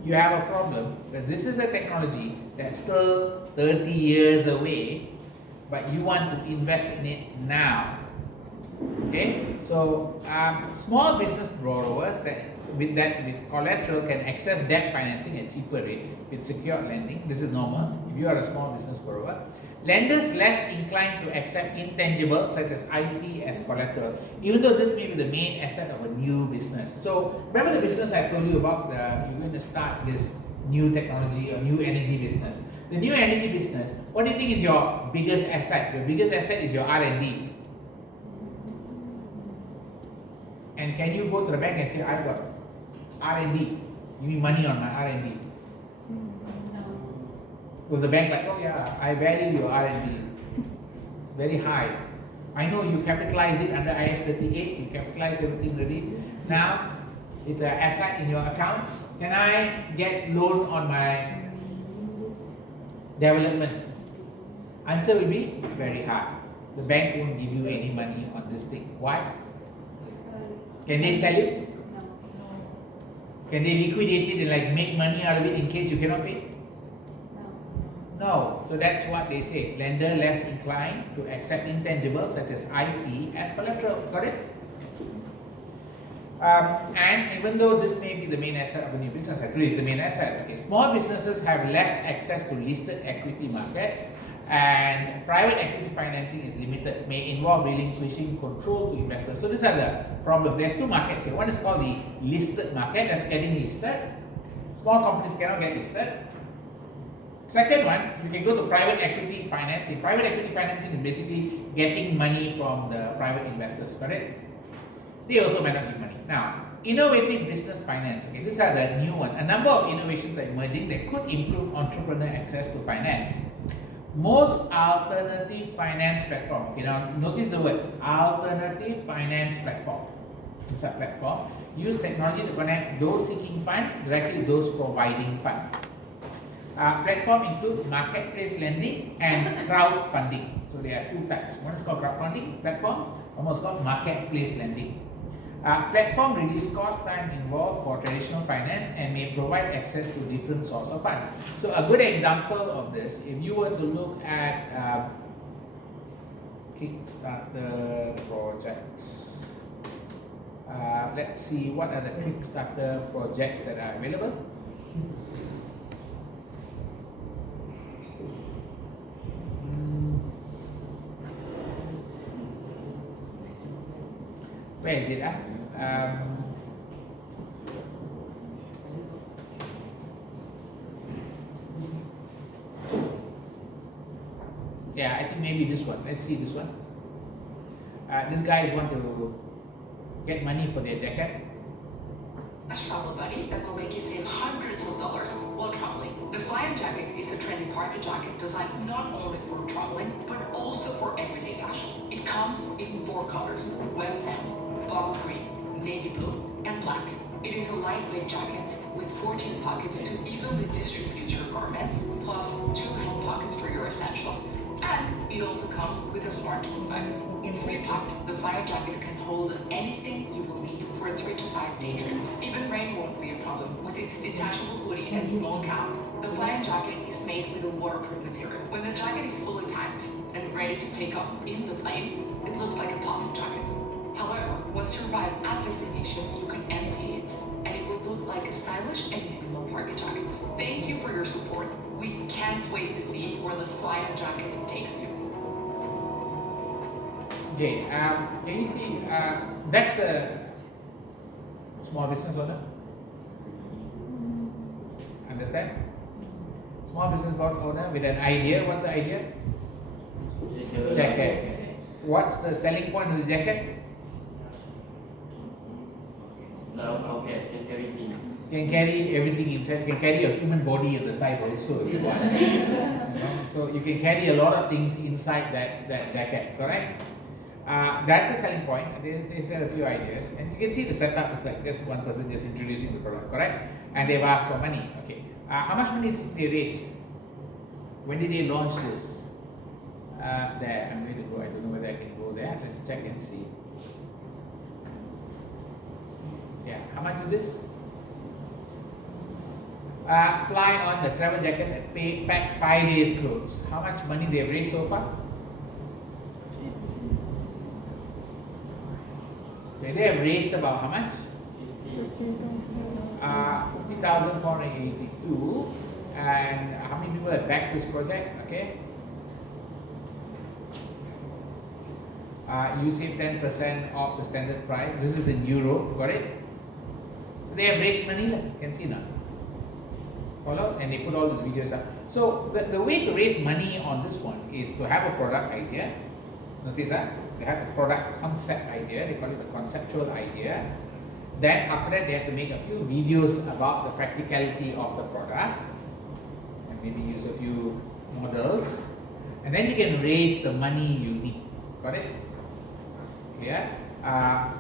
You have a problem because this is a technology that's still 30 years away, but you want to invest in it now. Okay, so small business borrowers that with collateral can access debt financing at cheaper rate with secured lending. This is normal if you are a small business borrower. Lenders less inclined to accept intangible such as IP as collateral, even though this may be the main asset of a new business. So remember the business I told you about, you're going to start this new technology or new energy business. The new energy business, what do you think is your biggest asset? Your biggest asset is your R&D. And can you go to the bank and say, I got R&D, give me money on my R&D? Will the bank like, oh yeah, I value your R&D, it's very high. I know you capitalize it under IS 38, you capitalize everything already. Now, it's an asset in your accounts. Can I get loan on my development? Answer will be very hard. The bank won't give you any money on this thing. Why? Can they sell it? Can they liquidate it and like make money out of it in case you cannot pay? No. So that's what they say. Lender less inclined to accept intangibles such as IP as collateral. Got it? And even though this may be the main asset of a new business, actually it's the main asset. Okay, small businesses have less access to listed equity markets, and private equity financing is limited, may involve relinquishing control to investors. So these are the problems. There's two markets here. One is called the listed market, that's getting listed. Small companies cannot get listed. Second one, you can go to private equity financing. Private equity financing is basically getting money from the private investors, correct? They also might not give money. Now, innovative business finance. Okay, these are the new one. A number of innovations are emerging that could improve entrepreneur access to finance. Most alternative finance platform. Okay, now notice the word alternative finance platform. It's a platform. Use technology to connect those seeking fund directly with those providing fund. Platform include marketplace lending and crowdfunding. So there are two types. One is called crowdfunding platforms, one is called marketplace lending. Platform reduce cost time involved for traditional finance and may provide access to different source of funds. So a good example of this, if you were to look at Kickstarter projects, let's see what are the Kickstarter projects that are available. Where is it? Yeah, I think maybe this one. Let's see this one. These guys want to get money for their jacket. Travel buddy that will make you save hundreds of dollars while traveling. The Fly Jacket is a trendy parka jacket designed not only for traveling but also for everyday fashion. It comes in 4 colors: wet sand, bog green, navy blue, and black. It is a lightweight jacket with 14 pockets to evenly distribute your garments, plus 2 hand pockets for your essentials. And it also comes with a smart tote bag. In fully packed, the Fly Jacket can hold anything you will need for a 3 to 5 day trip. Even rain won't be a problem with its detachable hoodie and small cap. The Fly Jacket is made with a waterproof material. When the jacket is fully packed and ready to take off in the plane, it looks like a puffin jacket. However, once you arrive at destination, you can empty it, and it will look like a stylish and minimal parka jacket. Thank you for your support. We can't wait to see where the Fly Jacket takes you. Okay, can you see, that's a small business owner? Understand? Small business owner with an idea. What's the idea? Jacket. What's the selling point of the jacket? Can carry things. Can carry everything inside. Can carry a human body on the side also if you want. So you can carry a lot of things inside that jacket, correct? That's the selling point. They said a few ideas, and you can see the setup. It's like just one person just introducing the product, correct? And they've asked for money. Okay, how much money did they raise? When did they launch this? There, I'm going to go. I don't know whether I can go there. Let's check and see. Yeah, how much is this? Fly on the travel jacket that packs 5 days clothes. How much money they've raised so far? They have raised about how much? 50,482. And how many people have backed this project? Okay. You save 10% of the standard price. This is in euro, got it? So they have raised money, you can see now. Follow? And they put all these videos up. So the way to raise money on this one is to have a product idea. Notice that? They have the product concept idea, they call it the conceptual idea. Then after that they have to make a few videos about the practicality of the product. And maybe use a few models. And then you can raise the money you need. Got it? Clear?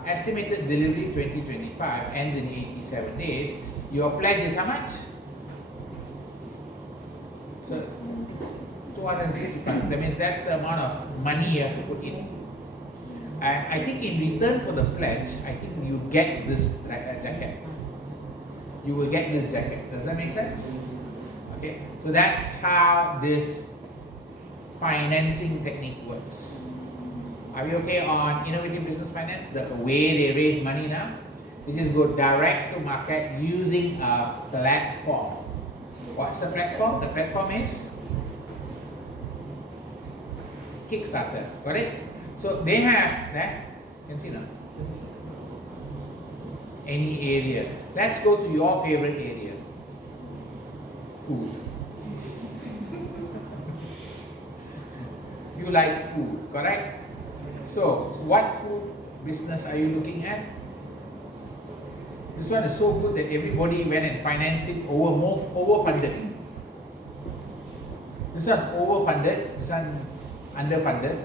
Estimated delivery 2025 ends in 87 days. Your pledge is how much? So 265. That means that's the amount of money you have to put in. And I think in return for the pledge, I think you get this jacket. You will get this jacket. Does that make sense? Okay. So that's how this financing technique works. Are we okay on innovative business finance? The way they raise money now, they just go direct to market using a platform. What's the platform? The platform is Kickstarter. Got it? So they have that. You can see now. Any area. Let's go to your favorite area. Food. You like food, correct? So, what food business are you looking at? This one is so good that everybody went and financed it overfunded. This one's overfunded, this one underfunded,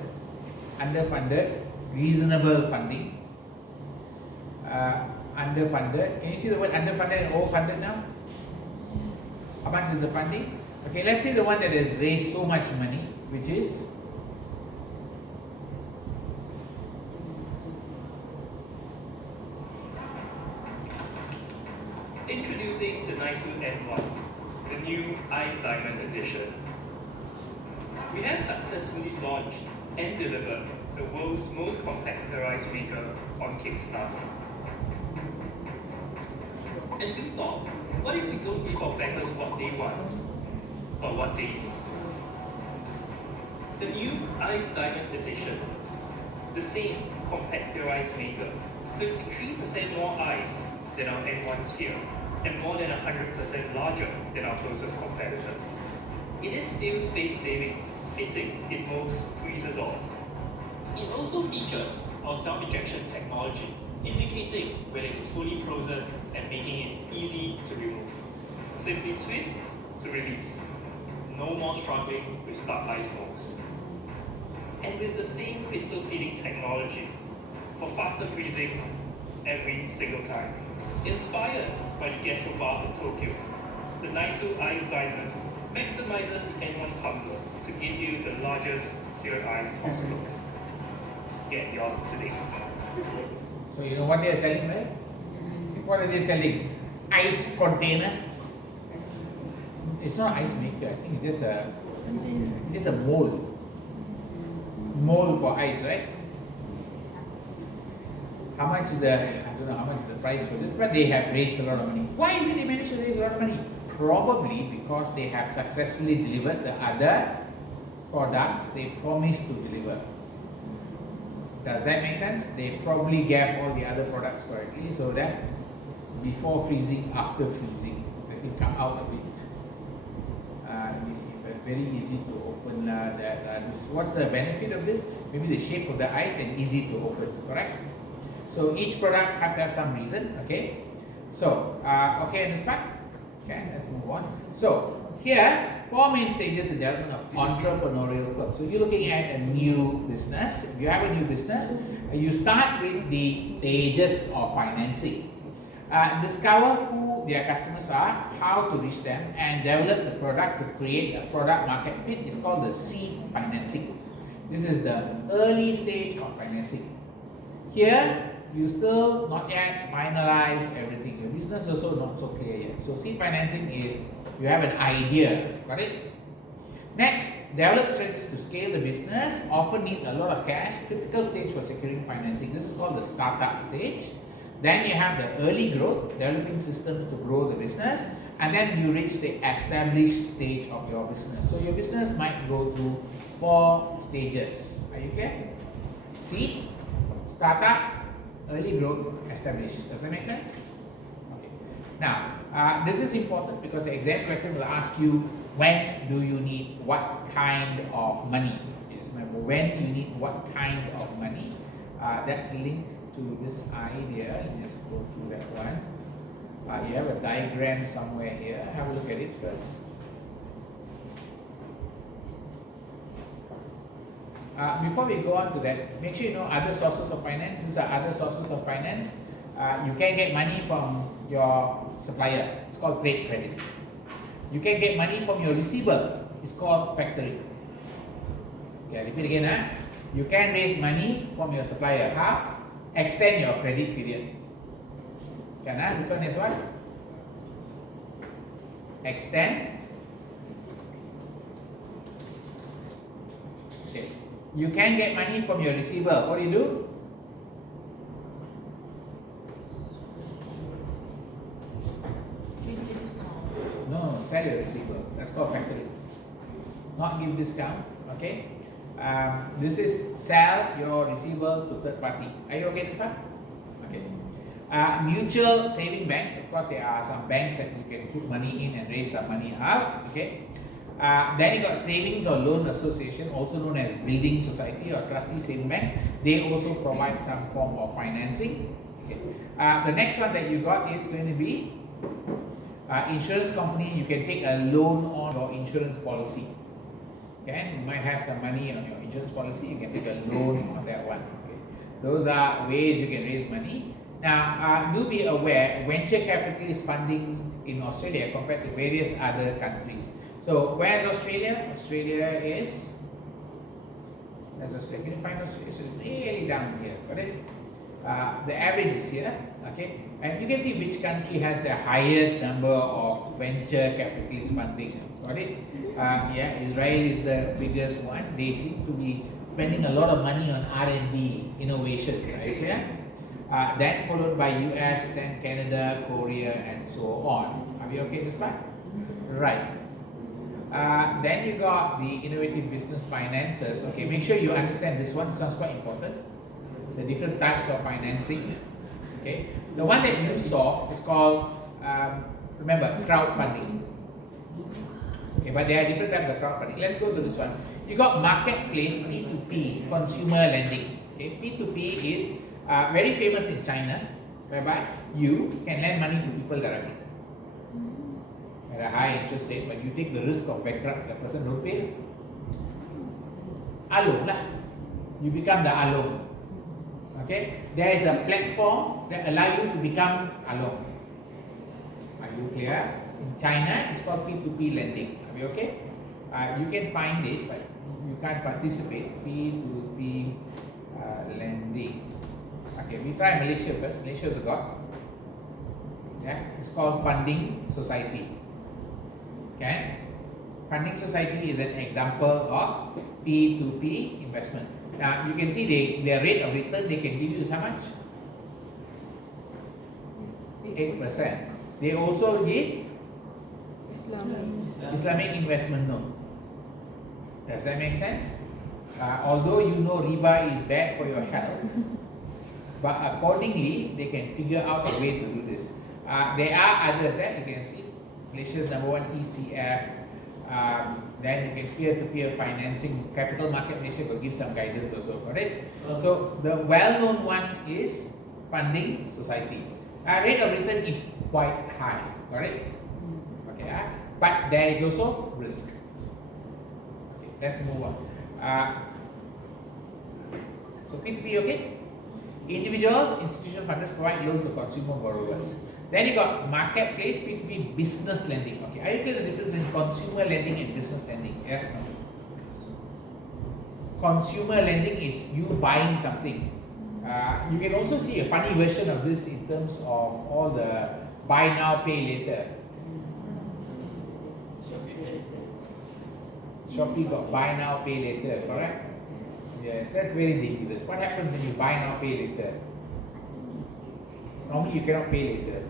reasonable funding, underfunded. Can you see the word underfunded and overfunded now? How much is the funding? Okay, let's say the one that has raised so much money, which is introducing the Naisu N1, the new Ice Diamond edition. We have successfully launched and delivered the world's most compact rice maker on Kickstarter. And we thought, what if we don't give our backers what they want, but what they need? The new Ice Diamond edition, the same compact rice maker, 53% more ice than our N1 Sphere, and more than 100% larger than our closest competitors. It is still space-saving, fitting in most freezer doors. It also features our self-ejection technology, indicating whether it's fully frozen and making it easy to remove. Simply twist to release. No more struggling with stuck ice molds. And with the same crystal sealing technology for faster freezing every single time. Inspired by the gastro bars of Tokyo, the Naisu Ice Diamond maximizes the N1 tumbler to give you the largest cured ice possible. Get yours today. So you know what they are selling, right? What are they selling? Ice container. It's not an ice maker. I think it's just a mold. Mold for ice, right? How much is I don't know how much is the price for this, but they have raised a lot of money. Why is it they managed to raise a lot of money? Probably because they have successfully delivered the other products they promised to deliver. Does that make sense? They probably gave all the other products correctly so that before freezing, after freezing, they can come out a bit. Let me see if it's very easy to open what's the benefit of this? Maybe the shape of the ice and easy to open, correct? So each product have to have some reason, okay? So, okay, in this part? Okay, let's move on. So, here, 4 main stages in development of entrepreneurial firm. So, you're looking at a new business. If you have a new business, you start with the stages of financing. Discover who their customers are, how to reach them, and develop the product to create a product market fit. It's called the seed financing. This is the early stage of financing. Here, you still not yet finalize everything. Your business also not so clear yet. So seed financing is you have an idea, got it? Next, develop strategies to scale the business, often need a lot of cash, critical stage for securing financing. This is called the startup stage. Then you have the early growth, developing systems to grow the business, and then you reach the established stage of your business. So your business might go through 4 stages. Are you clear? Seed, startup, early growth, established. Does that make sense? Okay. Now, this is important because the exam question will ask you, when do you need what kind of money? Yes, remember, when you need what kind of money? That's linked to this idea. Let me just go through that one. You have a diagram somewhere here. Have a look at it first. Before we go on to that, make sure you know other sources of finance. These are other sources of finance. You can get money from your supplier. It's called trade credit. You can get money from your receiver. It's called factoring. Okay, I repeat again. You can raise money from your supplier. How? Extend your credit period. Can this one is what? Extend. Okay. You can get money from your receiver. What do you do? No, sell your receiver. That's called factoring. Not give discounts. Okay. This is sell your receiver to third party. Are you okay with this part? Okay. Mutual saving banks. Of course, there are some banks that you can put money in and raise some money out. Okay. Then you got savings or loan association, also known as building society or trustee saving bank. They also provide some form of financing. Okay. The next one that you got is going to be insurance company. You can take a loan on your insurance policy. Okay, you might have some money on your insurance policy. You can take a loan on that one. Okay. Those are ways you can raise money. Now, do be aware, venture capital is funding in Australia compared to various other countries. So, where's Australia? Australia is. Where's Australia? Can you find Australia? So it's really down here. Got it? The average is here. Okay, and you can see which country has the highest number of venture capitalist funding. Got it? Yeah, Israel is the biggest one. They seem to be spending a lot of money on R&D innovations, right? Yeah. Then followed by US, then Canada, Korea, and so on. Are we okay with this part? Right. Then you got the innovative business finances. Okay, make sure you understand this one. This one's quite important. The different types of financing. Okay, the one that you saw is called, remember, crowdfunding. Okay, but there are different types of crowdfunding. Let's go to this one. You got marketplace P2P, consumer lending. Okay, P2P is very famous in China, whereby you can lend money to people directly at a high interest rate, but you take the risk of bankrupt, the person don't pay. Along lah, you become the along. Okay, there is a platform that allows you to become along. Are you clear? In China, it's called P2P lending. Are we okay? You can find it, but you can't participate. P2P lending. Okay, we try Malaysia first. Malaysia has got. Yeah, it's called funding society. Okay, funding society is an example of P2P investment. Now you can see their rate of return they can give you is how much? 8%. They also give Islamic investment loan. Does that make sense? Although you know riba is bad for your health, but accordingly they can figure out a way to do this. There are others that you can see. Malaysia's #1 ECF. Then you can peer-to-peer financing. Capital Market Malaysia will give some guidance also. Got it? So the well-known one is funding society. Rate of return is quite high. Got it? Okay, but there is also risk. Okay, let's move on. So P2P, okay? Individuals, institutional funders provide loan to consumer borrowers. Then you got marketplace P2P business lending. Okay, are you clear the difference between consumer lending and business lending? Yes, no. Consumer lending is you buying something. You can also see a funny version of this in terms of all the buy now, pay later. Shopee got buy now, pay later, correct? Yes, that's very dangerous. What happens when you buy now, pay later? It's Normally you cannot pay later.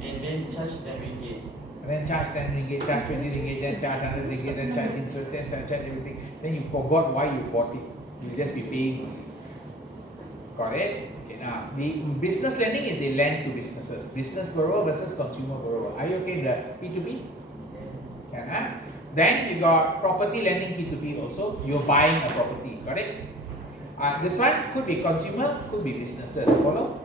And then charge 10 ringgit. And then charge 10 ringgit, charge 20 ringgit, then charge 100 ringgit, then charge interest, then charge everything. Then you forgot why you bought it. You'll just be paying. Got it? Okay, now the business lending is they lend to businesses. Business borrower versus consumer borrower. Are you okay with the P2P? Can, huh? Then you got property lending P2P also. You're buying a property. Got it? This one could be consumer, could be businesses. Follow?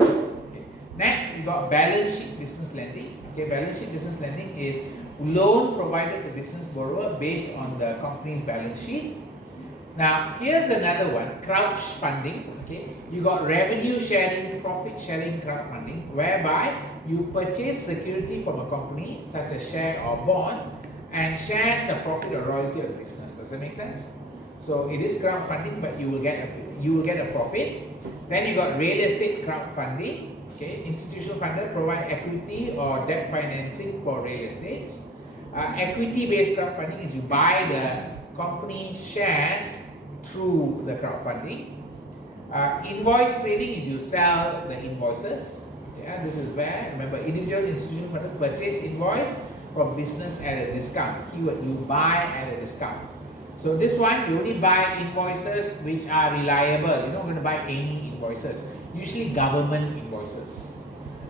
Okay. Next, you got balance sheet business lending. Okay, balance sheet business lending is loan provided to business borrower based on the company's balance sheet. Now, here's another one, crowdfunding. Okay, you got revenue sharing, profit sharing crowdfunding, whereby you purchase security from a company, such as share or bond, and shares the profit or royalty of the business. Does that make sense? So it is crowdfunding, but you will get a profit. Then you got real estate crowdfunding. Okay, institutional funder provide equity or debt financing for real estates. Equity-based crowdfunding is you buy the company shares through the crowdfunding. Invoice trading is you sell the invoices. Yeah, this is where, remember, individual institutional funders purchase invoice from business at a discount. Keyword, you buy at a discount. So this one, you only buy invoices which are reliable. You're not going to buy any invoices. Usually government invoices.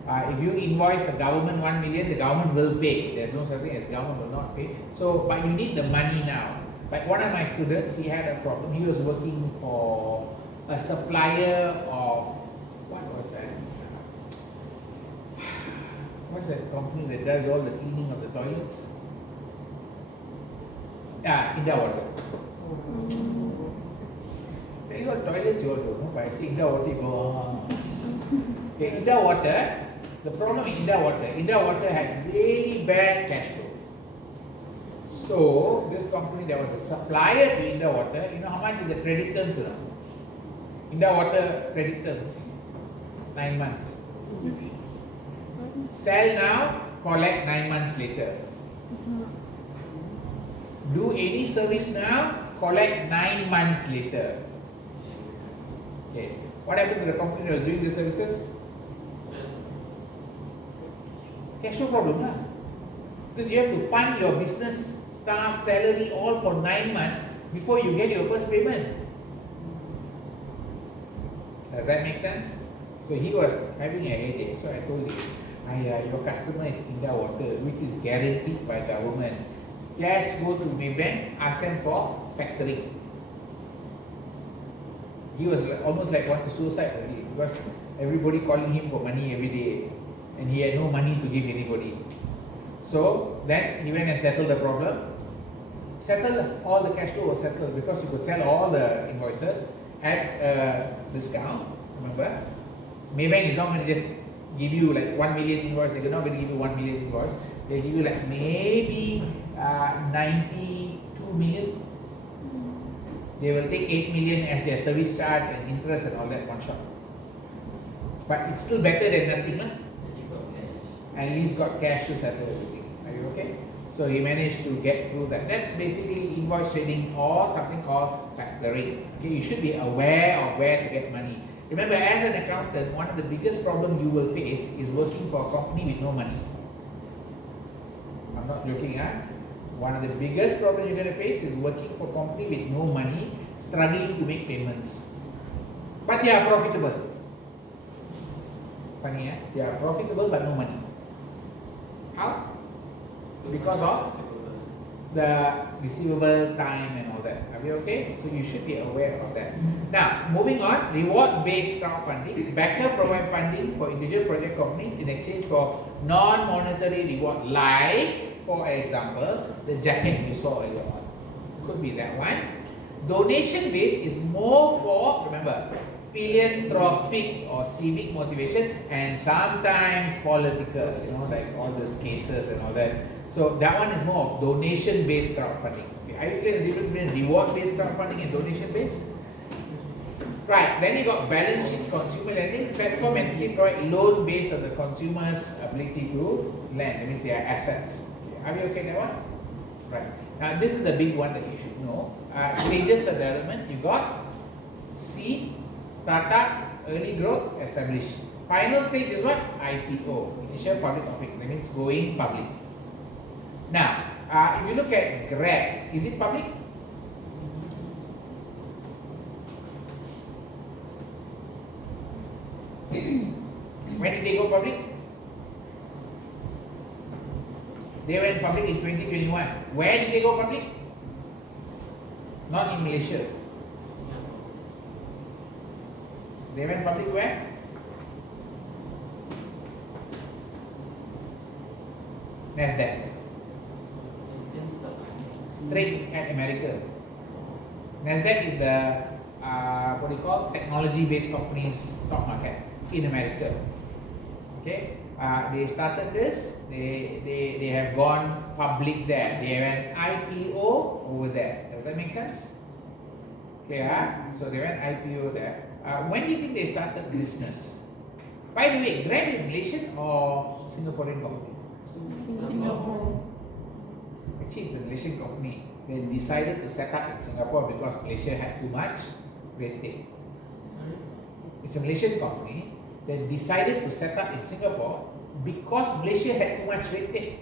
If you invoice the government 1 million, the government will pay. There's no such thing as government will not pay. So, but you need the money now. Like one of my students, he had a problem. He was working for a supplier of, what was that? What's that company that does all the cleaning of the toilets? India Water. They got toilets, you all don't know, but I say India Water, you go, okay, India Water, the problem in India Water had really bad cash flow. So, this company, there was a supplier to India Water. You know how much is the credit terms now? India Water credit terms, 9 months. Sell now, collect 9 months later. Do any service now, collect 9 months later. Okay. What happened to the company that was doing the services? Cash flow problem, lah. Because you have to fund your business staff salary all for 9 months before you get your first payment. Does that make sense? So he was having a headache. So I told him, your customer is India Water, which is guaranteed by government. Just go to Maybank, ask them for factoring. He was almost like want to suicide already because everybody calling him for money every day, and he had no money to give anybody. So then he went and settled the problem. Settled, all the cash flow was settled because you could sell all the invoices at a discount. Remember, Maybank is not going to just give you like 1 million invoice. They're not going to give you 1 million invoice. They give you like maybe 92 million. They will take 8 million as their service charge and interest and all that one shot. But it's still better than nothing, lah. At least got cash to settle everything. Are you okay? So he managed to get through that. That's basically invoice trading or something called factoring. Okay, you should be aware of where to get money. Remember, as an accountant, one of the biggest problems you will face is working for a company with no money. I'm not joking, huh? One of the biggest problems you're going to face is working for a company with no money, struggling to make payments. But they are profitable. Funny, eh? They are profitable but no money. How? Because of the receivable time and all that. Are we okay? So you should be aware of that. Now, moving on, reward-based crowdfunding. Backer provide funding for individual project companies in exchange for non-monetary reward, like, for example, the jacket you saw earlier on. Could be that one. Donation-based is more for, remember, philanthropic or civic motivation, and sometimes political, you know, like all these cases and all that. So that one is more of donation-based crowdfunding. Okay. Are you clear the difference between reward-based crowdfunding and donation-based? Right, then you got balance sheet consumer lending. Platform entity provide loan based on the consumer's ability to lend. That means their assets. Okay. Are we okay that one? Right. Now this is the big one that you should know. Stages of development, you got seed, startup, early growth, established. Final stage is what? IPO, initial public offering. That means going public. Now, if you look at Grab, is it public? When did they go public? They went public in 2021. Where did they go public? Not in Malaysia. They went public where? Nasdaq. Straight at America. Nasdaq is the what do you call, technology-based companies stock market in America. Okay, they started this. They have gone public there. They have an IPO over there. Does that make sense? Clear? So they went IPO there. When do you think they started business? By the way, Grab is Malaysian or Singaporean company? Singapore. Actually, it's a Malaysian company. They decided to set up in Singapore because Malaysia had too much red tape. Sorry? It's a Malaysian company that decided to set up in Singapore because Malaysia had too much red tape.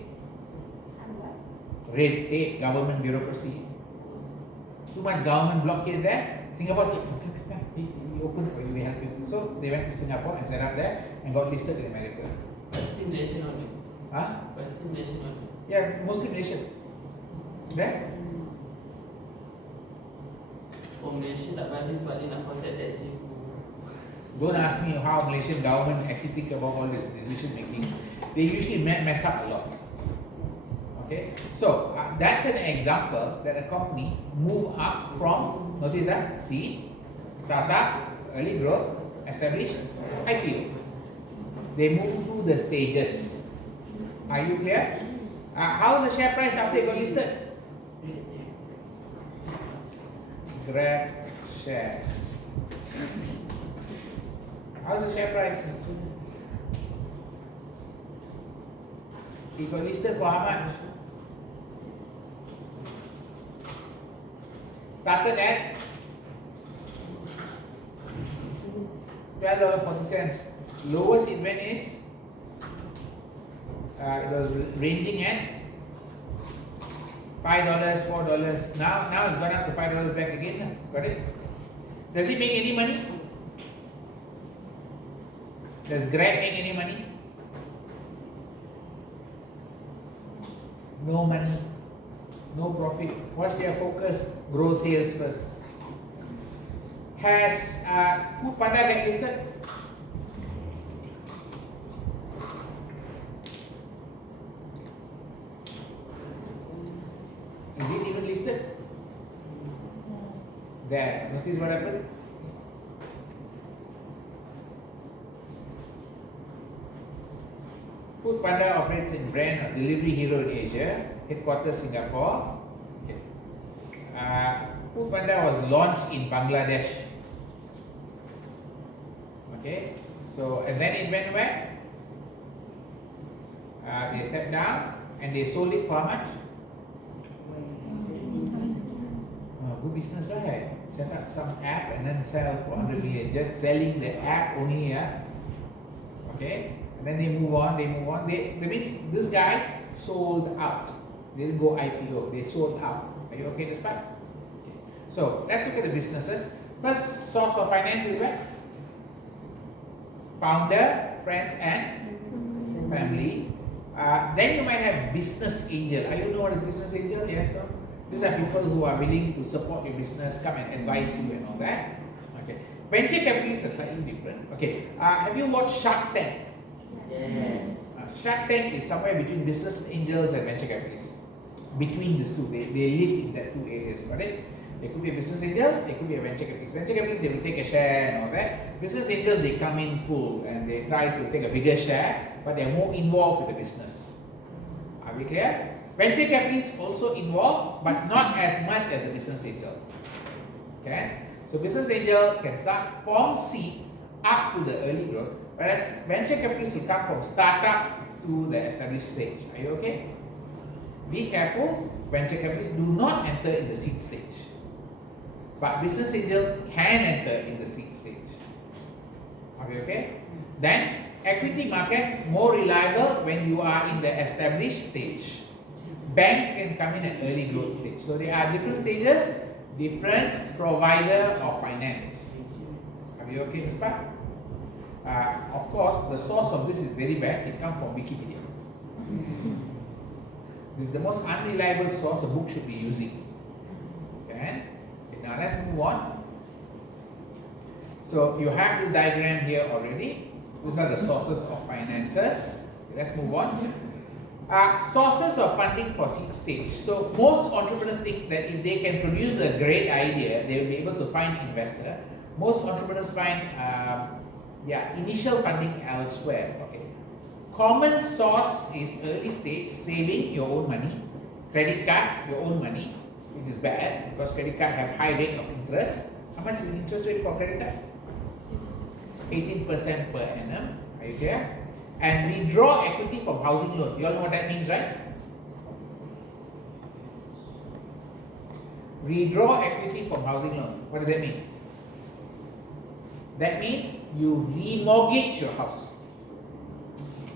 Red tape, government bureaucracy. Too much government blockade there. Singapore said, we open for you, we help you. So they went to Singapore and set up there and got listed in America. But still Malaysian only. Huh? But still Malaysian only. Yeah, mostly Malaysian. There? Oh, Malaysia tak bagus sebab dia nak contact taxi. Don't ask me how Malaysian government actually think about all this decision making. They usually mess up a lot. Okay, so that's an example that a company move up from, notice that, see, startup, early growth, established, IPO. They move through the stages. Are you clear? How's the share price after it got listed? Grab shares. How's the share price? It got listed for how much? Started at $12.40. Lowest it went is it was ranging at $5, $4. Now it's gone up to $5 back again. Got it? Does it make any money? Does Grab make any money? No money, no profit. What's their focus? Grow sales first. Has Food Panda get listed? Is it even listed? There, notice what happened? Food Panda operates in brand of Delivery Hero in Asia, headquarters Singapore. Okay. Food Panda was launched in Bangladesh. Okay, so and then it went where? They stepped down and they sold it for how much? Good business, right? Set up some app and then sell for 100 million. Just selling the app only, yeah. Okay. And then they move on. That means these guys sold out. They didn't go IPO. They sold out. Are you okay this part? Okay. So let's look at the businesses. First source of finance is where? Founder, friends, and family. Then you might have business angel. You know what is business angel? Yes, no? These are people who are willing to support your business, come and advise you and all that. Okay. Venture capitalists are slightly different. Okay. Have you watched Shark Tank? Yes. Shark Tank is somewhere between business angels and venture capitalists. Between these two, they live in that two areas, got it? They could be a business angel, they could be a venture capitalist. Venture capitalists, they will take a share and all that. Business angels, they come in full and they try to take a bigger share, but they're more involved with the business. Are we clear? Venture capitalists also involved, but not as much as a business angel. Okay? So business angel can start from seed up to the early growth, whereas venture capitalists will come from startup to the established stage. Are you okay? Be careful, venture capitalists do not enter in the seed stage. But business angel can enter in the seed stage. Okay? Then equity markets more reliable when you are in the established stage. Banks can come in at early growth stage. So there are different stages, different provider of finance. Are you okay, Mr. Pat? Of course, the source of this is very bad. It comes from Wikipedia. This is the most unreliable source a book should be using. Okay? Now let's move on. So you have this diagram here already. These are the sources of finances. Let's move on. Sources of funding for seed stage. So most entrepreneurs think that if they can produce a great idea, they will be able to find investor. Most entrepreneurs find initial funding elsewhere. Okay. Common source is early stage, saving your own money, credit card, your own money, which is bad because credit card have high rate of interest. How much is the interest rate for credit card? 18% per annum. Are you clear? And withdraw equity from housing loan. You all know what that means, right? Withdraw equity from housing loan. What does that mean? That means you remortgage your house.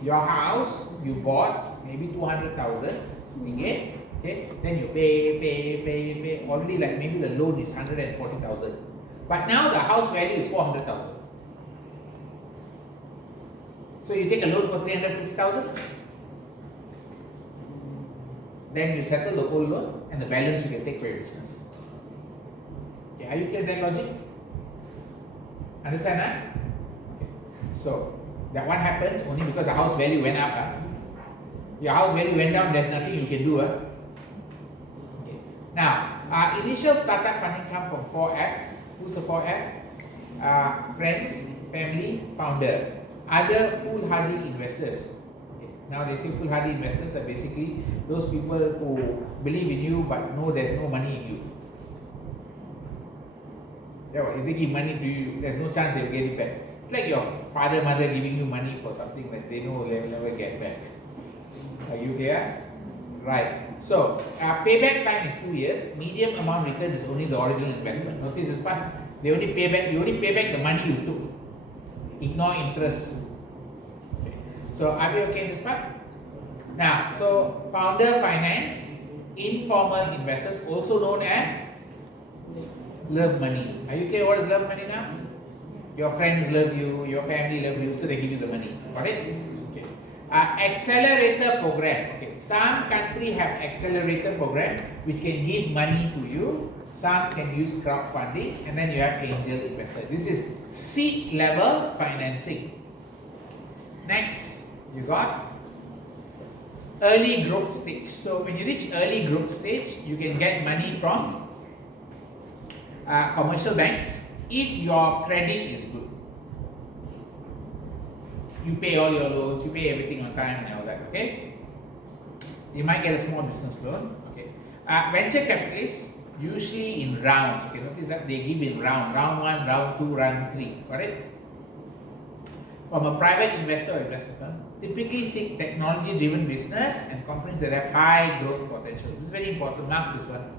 Your house you bought maybe 200,000 ringgit. Okay, then you pay. Already like maybe the loan is 140,000. But now the house value is 400,000. So you take a loan for 350,000. Then you settle the whole loan and the balance you can take for your business. Okay, are you clear with that logic? Understand that? Okay. So that one happens only because the house value went up. Your house value went down, there's nothing you can do. Okay. Now, initial startup funding comes from 4 F's. Who's the 4 F's? Friends, family, founder. Other foolhardy investors. Okay. Now they say foolhardy investors are basically those people who believe in you but know there's no money in you. Yeah, if they give money to you, there's no chance you'll get it back. It's like your father, mother giving you money for something that they know they will never get back. Are you clear? Right. So, payback time is 2 years. Medium amount return is only the original investment. Notice this part. You only pay back the money you took. Ignore interest. Okay. So, are we okay in this part? Now, so founder finance, informal investors, also known as love money. Are you clear what is love money now? Your friends love you, your family love you, so they give you the money. Got it? Okay. Accelerator program. Okay. Some countries have accelerator program which can give money to you. Some can use crowdfunding, and then you have angel investor. This is seed level financing. Next, you got early growth stage. So when you reach early growth stage, you can get money from commercial banks if your credit is good. You pay all your loans, you pay everything on time and all that, okay? You might get a small business loan, okay? Venture capitalists, usually in rounds, okay? Notice that they give in round 1, round 2, round 3, got it? From a private investor or investor firm, typically seek technology-driven business and companies that have high growth potential. This is very important, mark this one.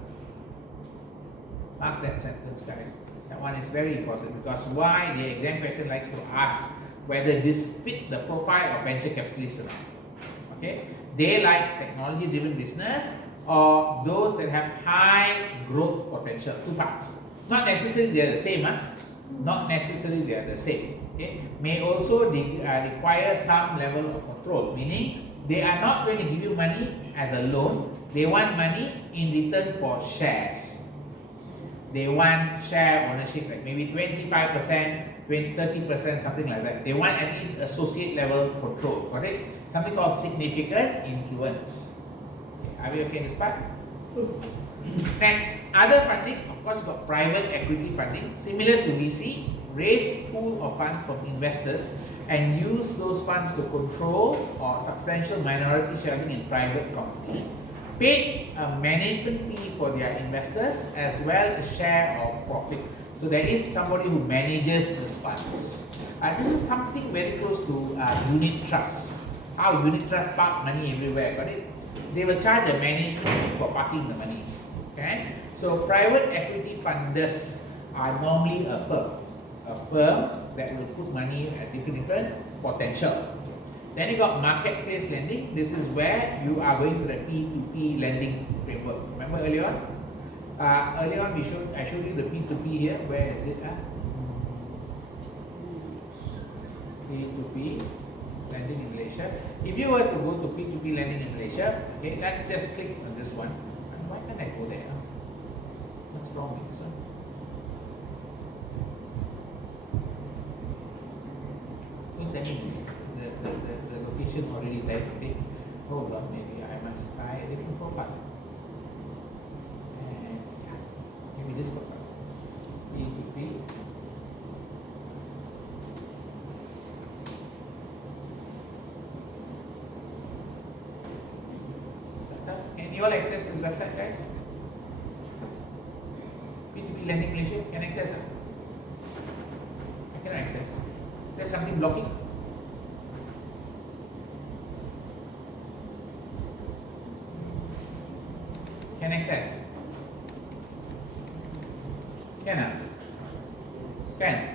Mark that sentence, guys. That one is very important because why the exam question likes to ask whether this fit the profile of venture capitalists or not. Okay, they like technology-driven business or those that have high growth potential. 2 parts. Not necessarily they are the same. Not necessarily they are the same. Okay, may also require some level of control. Meaning they are not going to give you money as a loan. They want money in return for shares. They want share ownership, like maybe 25%, 30%, something like that. They want at least associate level control, got it? Something called significant influence. Okay, are we okay in this part? Next, other funding, of course, you've got private equity funding, similar to VC, raise pool of funds from investors and use those funds to control or substantial minority sharing in private company. Paid a management fee for their investors as well as share of profit. So there is somebody who manages these funds. This is something very close to unit trust. How unit trust park money everywhere, got it? They will charge a management fee for parking the money. Okay? So private equity funders are normally a firm. a firm that will put money at different potential. Then you got marketplace lending. This is where you are going to the P2P lending framework. Remember earlier on? Earlier on I showed you the P2P here. Where is it? P2P lending in Malaysia. If you were to go to P2P lending in Malaysia, okay, let's just click on this one. And why can't I go there? What's wrong with this one? Don't tell me this is the location already there today. Hold on, maybe I must try a different profile. And yeah, maybe this profile. P2P. Can you all access this website, guys? P2P lending Malaysia, can access it? I cannot access. There's something blocking. Can access. Can I? Can.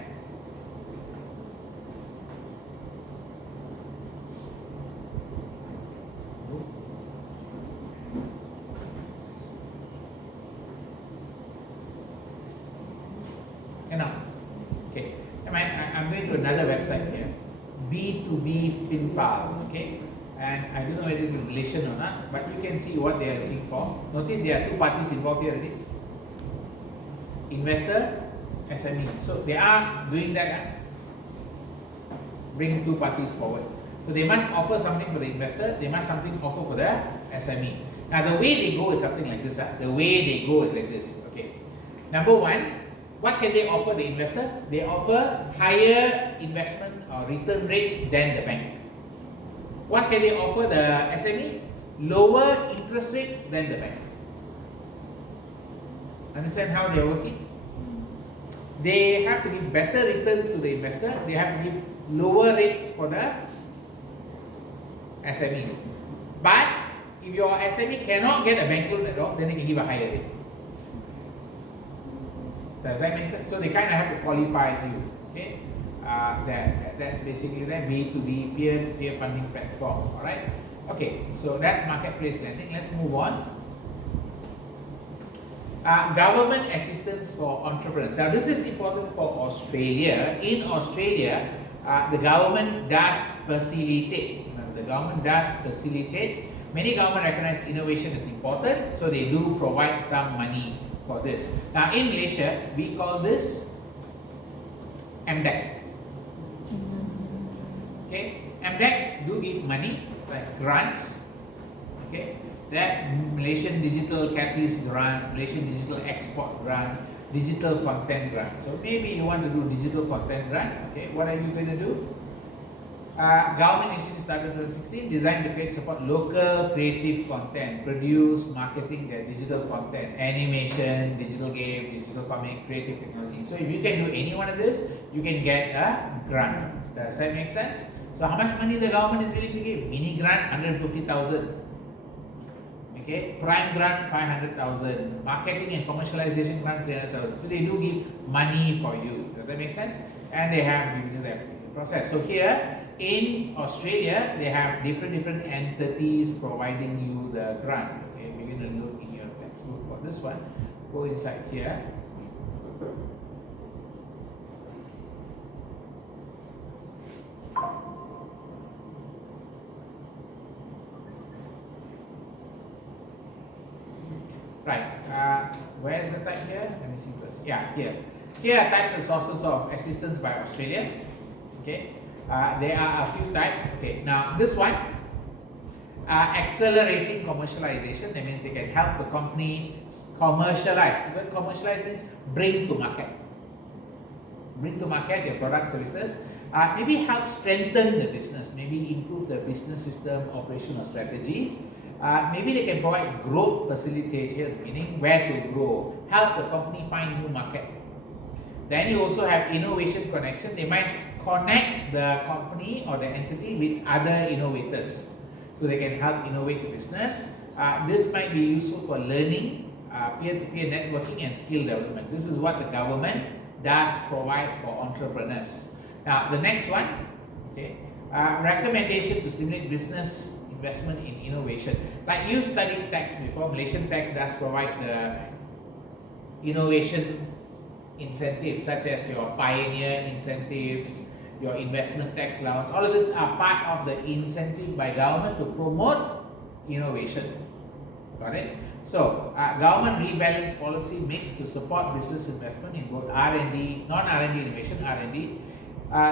Cannot. Okay. I'm going to another website here. B2B FinPal. Okay. And I don't know whether this is Malaysian or not, but you can see what they are looking for. Notice there are two parties involved here already. Investor, SME. So they are doing that. Bring two parties forward. So they must offer something for the investor. They must something offer for the SME. Now the way they go is something like this. The way they go is like this. Okay. Number one, what can they offer the investor? They offer higher investment or return rate than the bank. What can they offer the SME? Lower interest rate than the bank. Understand how they are working? They have to give better return to the investor. They have to give lower rate for the SMEs. But if your SME cannot get a bank loan at all, then they can give a higher rate. Does that make sense? So they kind of have to qualify you. Okay, that's basically that B2B peer-to-peer funding platform. All right. Okay, so that's marketplace lending. Let's move on. Government assistance for entrepreneurs. Now this is important for Australia. In Australia, the government does facilitate. The government does facilitate. Many government recognize innovation is important, so they do provide some money for this. Now in Malaysia, we call this MDEC. Okay, MDEC do give money like grants. Okay, that Malaysian Digital Catalyst Grant, Malaysian Digital Export Grant, Digital Content Grant. So maybe you want to do digital content grant. Okay, what are you going to do? Government initiative started in 2016, designed to create support local creative content, produce, marketing their digital content, animation, digital game, digital comic, creative technology. So if you can do any one of this, you can get a grant. Does that make sense? So how much money the government is willing to give? Mini grant 150,000. Okay, prime grant 500,000, marketing and commercialization grant 300,000. So they do give money for you. Does that make sense? And they have given you the application process. So here in Australia, they have different entities providing you the grant. Okay, we're going to look in your textbook for this one. Go inside here. Right, where's the type here? Let me see first. Yeah, here. Here are types of sources of assistance by Australia. Okay, there are a few types. Okay, now this one, accelerating commercialization. That means they can help the company commercialize. What commercialize means bring to market. Bring to market their product services. Maybe help strengthen the business. Maybe improve the business system, operational strategies. Maybe they can provide growth facilitation, meaning where to grow, help the company find new market. Then you also have innovation connection. They might connect the company or the entity with other innovators, so they can help innovate the business. This might be useful for learning, peer-to-peer networking and skill development. This is what the government does provide for entrepreneurs. Now, the next one, okay, recommendation to stimulate business investment in innovation. Like you studied tax before, Malaysian tax does provide the innovation incentives such as your pioneer incentives, your investment tax allowance. All of this are part of the incentive by government to promote innovation. Got it? So, government rebalance policy makes to support business investment in both R&D, non-R&D innovation, R&D.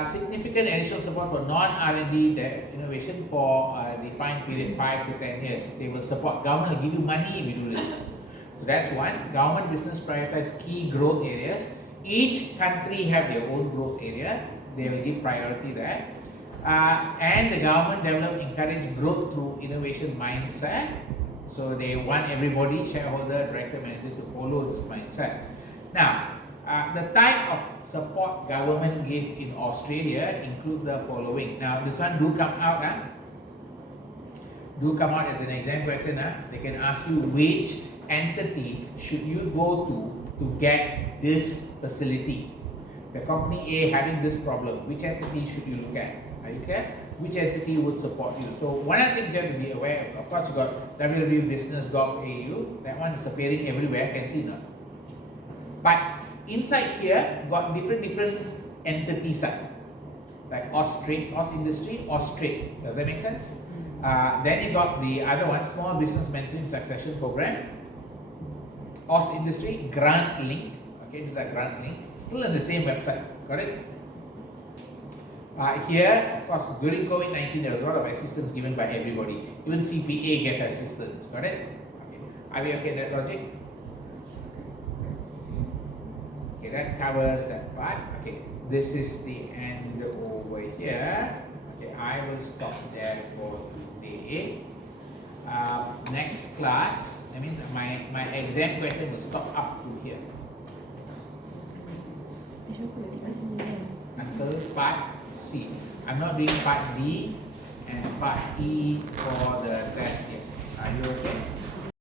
Significant additional support for non-R&D innovation for the defined period 5 to 10 years. They will support, government will give you money if you do this. So that's one. Government business prioritize key growth areas. Each country have their own growth area. They will give priority there. And the government develop, encourage growth through innovation mindset. So they want everybody, shareholder, director, managers to follow this mindset. Now, the type of support government give in Australia include the following. Now, this one do come out. Do come out as an exam question. They can ask you which entity should you go to get this facility. The company A having this problem, which entity should you look at? Are you clear? Which entity would support you? So one of the things you have to be aware of course, you got www.business.gov.au. That one is appearing everywhere, can see now. But inside here, got different entities. Like Austrade, Industry, Austrade. Does that make sense? Then you got the other one, Small Business Mentoring Succession Program. Industry, Grant Link. Okay, this is a Grant Link. Still on the same website. Got it? Here, of course, during COVID-19, there was a lot of assistance given by everybody. Even CPA gave assistance. Got it? Okay. Are we okay with that logic? Okay, that covers that part. Okay, this is the end over here. Okay, I will stop there for today. Next class, that means my exam question will stop up to here. Until part C. I'm not doing part D and part E for